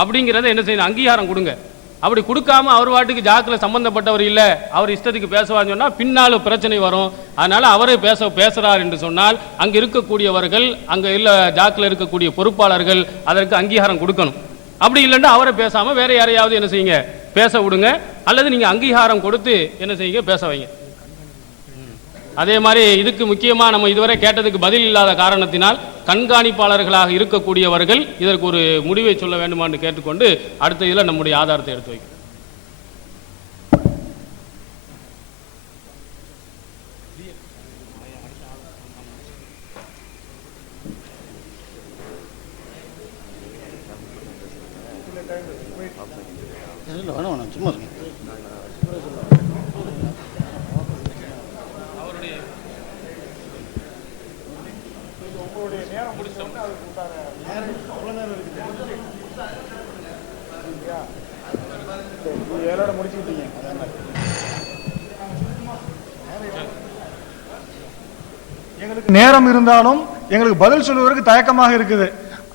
அப்படிங்கிறத என்ன செய்யணும், அங்கீகாரம் கொடுங்க. அப்படி கொடுக்காம அவர் வாட்டுக்கு ஜாக்கில் சம்பந்தப்பட்டவர் இல்லை, அவர் இஷ்டத்துக்கு பேசுவார்னு சொன்னால் பின்னாலும் பிரச்சனை வரும். அதனால அவரே பேசுறார் என்று சொன்னால் அங்கே இருக்கக்கூடியவர்கள், அங்கே இல்லை ஜாக்கில் இருக்கக்கூடிய பொறுப்பாளர்கள் அதற்கு அங்கீகாரம் கொடுக்கணும். அப்படி இல்லைன்னா அவரை பேசாம வேற யாரையாவது என்ன செய்யுங்க, பேச விடுங்க. அல்லது நீங்க அங்கீகாரம் கொடுத்து என்ன செய்யுங்க, பேச வைங்க. அதே மாதிரி இதுக்கு முக்கியமாக நம்ம இதுவரை கேட்டதுக்கு பதில் இல்லாத காரணத்தினால் கண்காணிப்பாளர்களாக இருக்கக்கூடியவர்கள் இதற்கு ஒரு முடிவை சொல்ல வேண்டுமான்னு கேட்டுக்கொண்டு அடுத்த இதில் நம்முடைய ஆதாரத்தை எடுத்து வைக்கிறோம். வேணாம் சும்மா இருங்க. எங்களுக்கு நேரம் இருந்தாலும் எங்களுக்கு பதில் சொல்வதற்கு தயக்கமாக இருக்குது.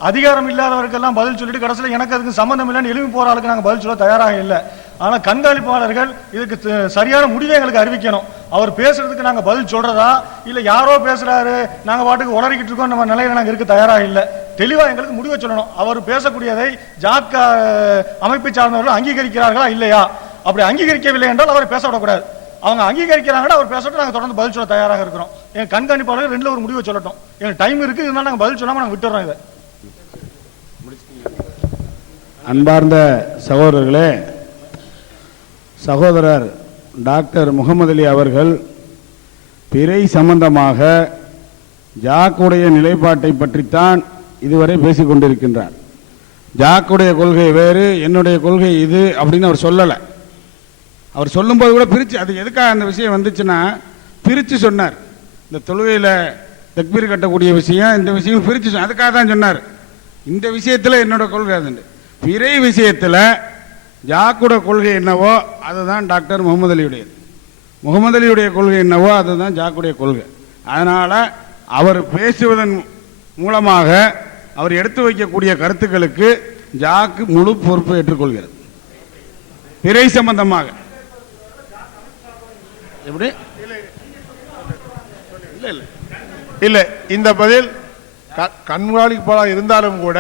அதிகாரம் இல்லாதவருக்கெல்லாம் பதில் சொல்லிட்டு கடைசியில் எனக்கு அதுக்கு சம்பந்தம் இல்லைன்னு எழுப்பி போற ஆளுக்கு நாங்கள் பதில் சொல்ல தயாராக இல்லை. ஆனா கண்காணிப்பாளர்கள் இதுக்கு சரியான முடிவை எங்களுக்கு அறிவிக்கணும். அவர் பேசுறதுக்கு நாங்க பதில் சொல்றதா இல்ல யாரோ பேசுறாரு நாங்க பாட்டுக்கு உளறிக்கிட்டு இருக்கோம் நம்ம நிலையில நாங்க இருக்க தயாராக இல்லை. தெளிவா எங்களுக்கு முடிவை சொல்லணும். அவர் பேசக்கூடியதை ஜாக்க அமைப்பை சார்ந்தவர்கள் அங்கீகரிக்கிறார்களா இல்லையா? அப்படி அங்கீகரிக்கவில்லை என்றால் அவரை பேச விடக்கூடாது. அவங்க அங்கீகரிக்கிறாங்கன்னா அவர் பேசட்டும், நாங்கள் தொடர்ந்து பதில் சொல்ல தயாராக இருக்கிறோம். எங்க கண்காணிப்பாளர்கள் ரெண்டுல ஒரு முடிவை சொல்லட்டும். எங்களுக்கு டைம் இருக்கு, இருந்தாலும் நாங்கள் பதில் சொல்லாம நாங்கள் விட்டுறோம். இதை அன்பார்ந்த சகோதரர்களே, சகோதரர் டாக்டர் முகமது அலி அவர்கள் பிறை சம்பந்தமாக ஜாக்குடைய நிலைப்பாட்டை பற்றித்தான் இதுவரை பேசிக் கொண்டிருக்கின்றார். ஜாக்குடைய கொள்கை வேறு, என்னுடைய கொள்கை இது அப்படின்னு அவர் சொல்லலை. அவர் சொல்லும்போது கூட பிரித்து, அது எதுக்காக அந்த விஷயம் வந்துச்சுன்னா பிரித்து சொன்னார். இந்த தொழுகையில் தக்பீர் கட்டக்கூடிய விஷயம், இந்த விஷயம் பிரித்து சொன்னார். அதுக்காக தான் சொன்னார் இந்த விஷயத்தில் என்னோட கொள்கை அதுண்டு. பிறை விஷயத்தில் ஜாக்குட கொள்கை என்னவோ அதுதான் டாக்டர் முகமது அலியுடையது, முகமது அலியுடைய கொள்கை என்னவோ அதுதான் ஜாக்குடைய கொள்கை. அதனால் அவர் பேசுவதன் மூலமாக அவர் எடுத்து வைக்கக்கூடிய கருத்துக்களுக்கு ஜாக்கு முழு பொறுப்பை ஏற்றுக்கொள்கிறது. பிறை சம்பந்தமாக எப்படி இல்லை இந்த பதில் கண்காணிப்பாளர் இருந்தாலும் கூட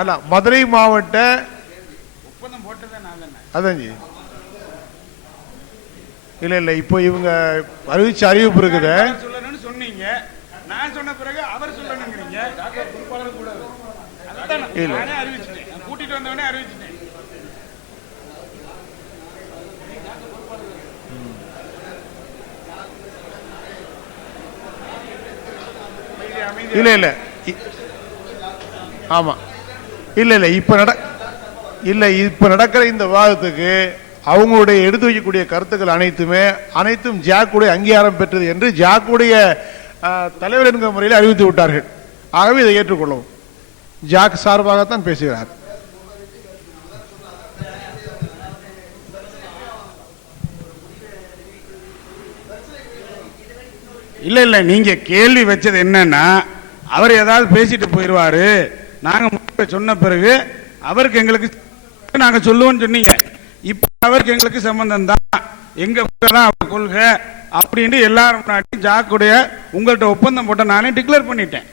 அல்ல, மதுரை மாவட்ட அதான் இல்லை இல்லை இப்போ இவங்க அறிவிச்ச அறிவிப்பு இருக்குது. சொன்னீங்க, நான் சொன்ன பிறகு அவர் சொல்லணுங்கிறீங்க. கூட்டிட்டு வந்தவனே அறிவிச்சிட்டேன். இல்லை இல்லை ஆமா இல்லை இல்லை இப்போ நடக்கிற இந்த விவாதத்துக்கு அவங்களுடைய எடுத்து வைக்கக்கூடிய கருத்துக்கள் அனைத்தும் ஜாக்குடைய அங்கீகாரம் பெற்றது என்று ஜாக்குடைய தலைவர் என்கிற முறையில் அறிவித்து விட்டார்கள். ஆகவே இதை ஏற்றுக்கொள்ளவும். ஜாக் சார்பாகத்தான் பேசுகிறார். இல்லை, நீங்க கேள்வி வச்சது என்னன்னா, அவர் ஏதாவது பேசிட்டு போயிடுவாரு, நாங்க சொன்ன பிறகு அவருக்கு எங்களுக்கு நாங்க சொல்லுவோம்னு சொன்னீங்க. இப்ப அவருக்கு எங்களுக்கு சம்பந்தம் தான், எங்க அவர் கொள்கை அப்படின்னு எல்லாரும் முன்னாடி ஜாக்குடைய உங்கள்கிட்ட ஒப்பந்தம் போட்ட நானே டிக்ளேர் பண்ணிட்டேன்.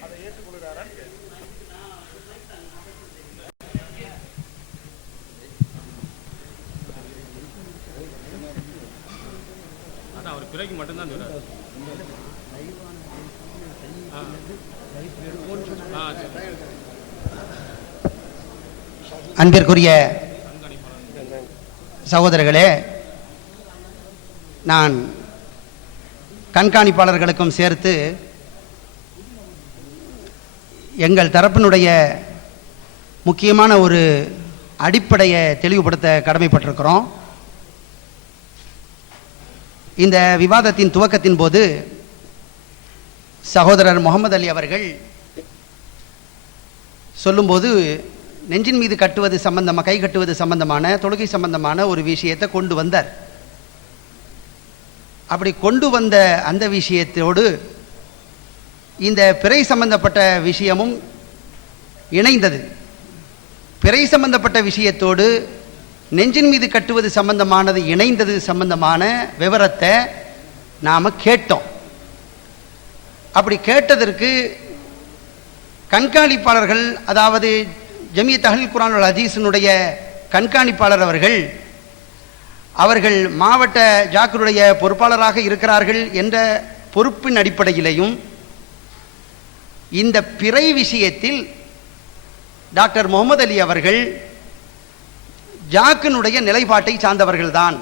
அன்பிற்குரிய சகோதரர்களே, நான் கண்காணிப்பாளர்களுக்கும் சேர்த்து எங்கள் தரப்பினுடைய முக்கியமான ஒரு அடிப்படையை தெளிவுபடுத்த கடமைப்பட்டிருக்கிறோம். இந்த விவாதத்தின் துவக்கத்தின் போது சகோதரர் முகமது அலி அவர்கள் சொல்லும்போது நெஞ்சின் மீது கட்டுவது சம்பந்தமாக, கை கட்டுவது சம்பந்தமான, தொழுகை சம்பந்தமான ஒரு விஷயத்தை கொண்டு வந்தார். அப்படி கொண்டு வந்த அந்த விஷயத்தோடு இந்த பிறை சம்பந்தப்பட்ட விஷயமும் இணைந்தது. பிறை சம்பந்தப்பட்ட விஷயத்தோடு நெஞ்சின் மீது கட்டுவது சம்பந்தமானது இணைந்தது சம்பந்தமான விவரத்தை நாம் கேட்டோம். அப்படி கேட்டதற்கு கண்காணிப்பாளர்கள், அதாவது ஜமியத் அஹ்லுல் குர்ஆன் வல் ஹதீஸினுடைய கண்காணிப்பாளர் அவர்கள் மாவட்ட ஜாக்கிருடைய பொறுப்பாளராக இருக்கிறார்கள் என்ற பொறுப்பின் அடிப்படையிலையும் இந்த பிறை விஷயத்தில் டாக்டர் முகமது அலி அவர்கள் ஜாக்கினுடைய நிலைப்பாட்டை சார்ந்தவர்கள்தான்.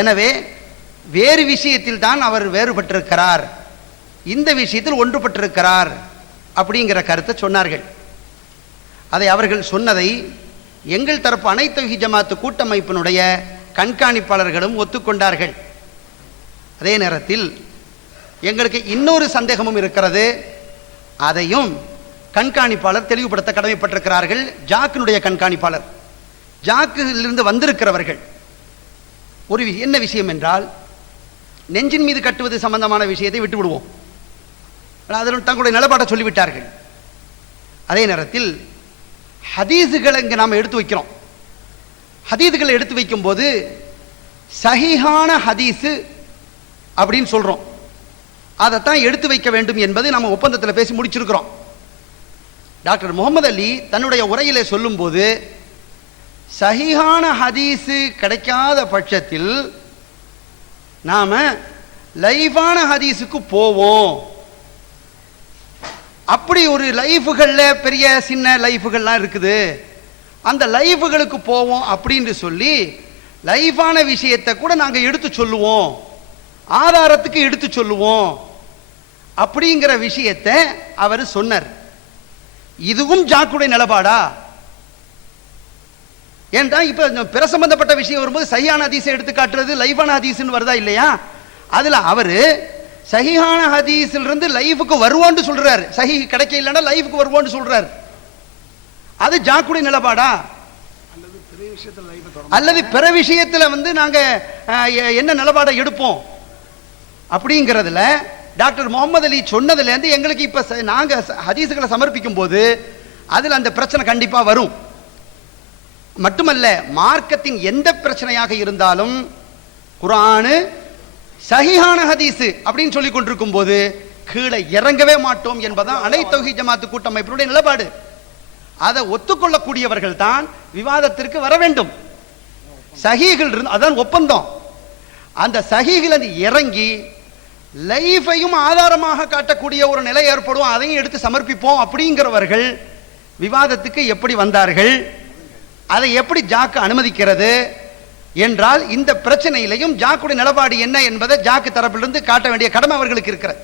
எனவே வேறு விஷயத்தில் தான் அவர் வேறுபட்டிருக்கிறார், இந்த விஷயத்தில் ஒன்றுபட்டிருக்கிறார் அப்படிங்கிற கருத்தை சொன்னார்கள். அதை அவர்கள் சொன்னதை எங்கள் தரப்பு அனைத்து தௌஹீத் ஜமாத்து கூட்டமைப்பினுடைய கண்காணிப்பாளர்களும் ஒத்துக்கொண்டார்கள். அதே நேரத்தில் எங்களுக்கு இன்னொரு சந்தேகமும் இருக்கிறது, அதையும் கண்காணிப்பாளர் தெளிவுபடுத்த கடமைப்பட்டிருக்கிறார்கள். ஜாக்கினுடைய கண்காணிப்பாளர், ஜாக்கிலிருந்து வந்திருக்கிறவர்கள் ஒரு என்ன விஷயம் என்றால், நெஞ்சின் மீது கட்டுவது சம்பந்தமான விஷயத்தை விட்டு விடுவோம், அதில் தங்களுடைய நிலப்பாட்டை சொல்லிவிட்டார்கள். அதே நேரத்தில் ஹதீஸுகளை இங்கே நாம் எடுத்து வைக்கிறோம். ஹதீஸுகளை எடுத்து வைக்கும்போது சஹீஹான ஹதீஸு அப்படின்னு சொல்கிறோம், அதைத்தான் எடுத்து வைக்க வேண்டும் என்பது நம்ம ஒப்பந்தத்தில் பேசி முடிச்சிருக்கிறோம். டாக்டர் முகமது அலி தன்னுடைய உரையிலே சொல்லும்போது சஹீஹான ஹதீஸு கிடைக்காத பட்சத்தில் நாம லைஃபான ஹதீஸுக்கு போவோம். அப்படி ஒரு லைஃபுகளில் பெரிய சின்ன லைஃபுகள்லாம் இருக்குது, அந்த லைஃபுகளுக்கு போவோம் அப்படின்னு சொல்லி லைஃபான விஷயத்தை கூட நாங்கள் எடுத்து சொல்லுவோம், ஆதாரத்துக்கு எடுத்து சொல்லுவோம் அப்படிங்கிற விஷயத்தை அவர் சொன்னார். இதுவும் ஜாக்குடைய நிலப்பாடா? ஏன்டா இப்ப பிற சம்பந்தப்பட்ட விஷயம் வரும்போது சஹீஹான ஹதீஸை எடுத்து காட்டுறது லைஃபான ஹதீஸ்னு வருதா இல்லையா? அதுல அவரு சஹீஹான ஹதீஸில் இருந்து லைஃபுக்கு வருவோன்னு சொல்றாரு, சஹீஹ் கிடைக்க இல்லைன்னா லைஃபுக்கு வருவோன்னு சொல்றாரு. அது ஜாக்குடைய நிலப்பாடா? அல்லது பிற விஷயத்துல நாங்க என்ன நிலப்பாடை எடுப்போம் அப்படிங்கிறதுல டாக்டர் முகமது அலி சொன்னதுல இருந்து எங்களுக்கு இப்ப நாங்க ஹதீஸுகளை சமர்ப்பிக்கும் போது அதுல அந்த பிரச்சனை கண்டிப்பா வரும். மட்டுமல்ல, மார்க்கத்தின் எந்த பிரச்சனையாக இருந்தாலும் குர்ஆன் சஹீஹான ஹதீஸ் அப்படின்னு சொல்லி கொண்டிருக்கும் போது கீழே இறங்கவே மாட்டோம் என்பதான் அனைத்து தௌஹீத் ஜமாத்து கூட்டமைப்பினுடைய நிலப்பாடு. அதை ஒத்துக்கொள்ளக்கூடியவர்கள் தான் விவாதத்திற்கு வர வேண்டும். சஹீஹில் இருந்து அதான் ஒப்பந்தம். அந்த சஹீஹில் இறங்கி லைஃபையும் ஆதாரமாக காட்டக்கூடிய ஒரு நிலை ஏற்படும், அதையும் எடுத்து சமர்ப்பிப்போம் அப்படிங்கிறவர்கள் விவாதத்துக்கு எப்படி வந்தார்கள், அதை எப்படி ஜாக்கு அனுமதிக்கிறது என்றால் இந்த பிரச்சனையிலையும் ஜாக்குடைய நிலப்பாடு என்ன என்பதை ஜாக்கு தரப்பிலிருந்து காட்ட வேண்டிய கடமை அவர்களுக்கு இருக்கிறது.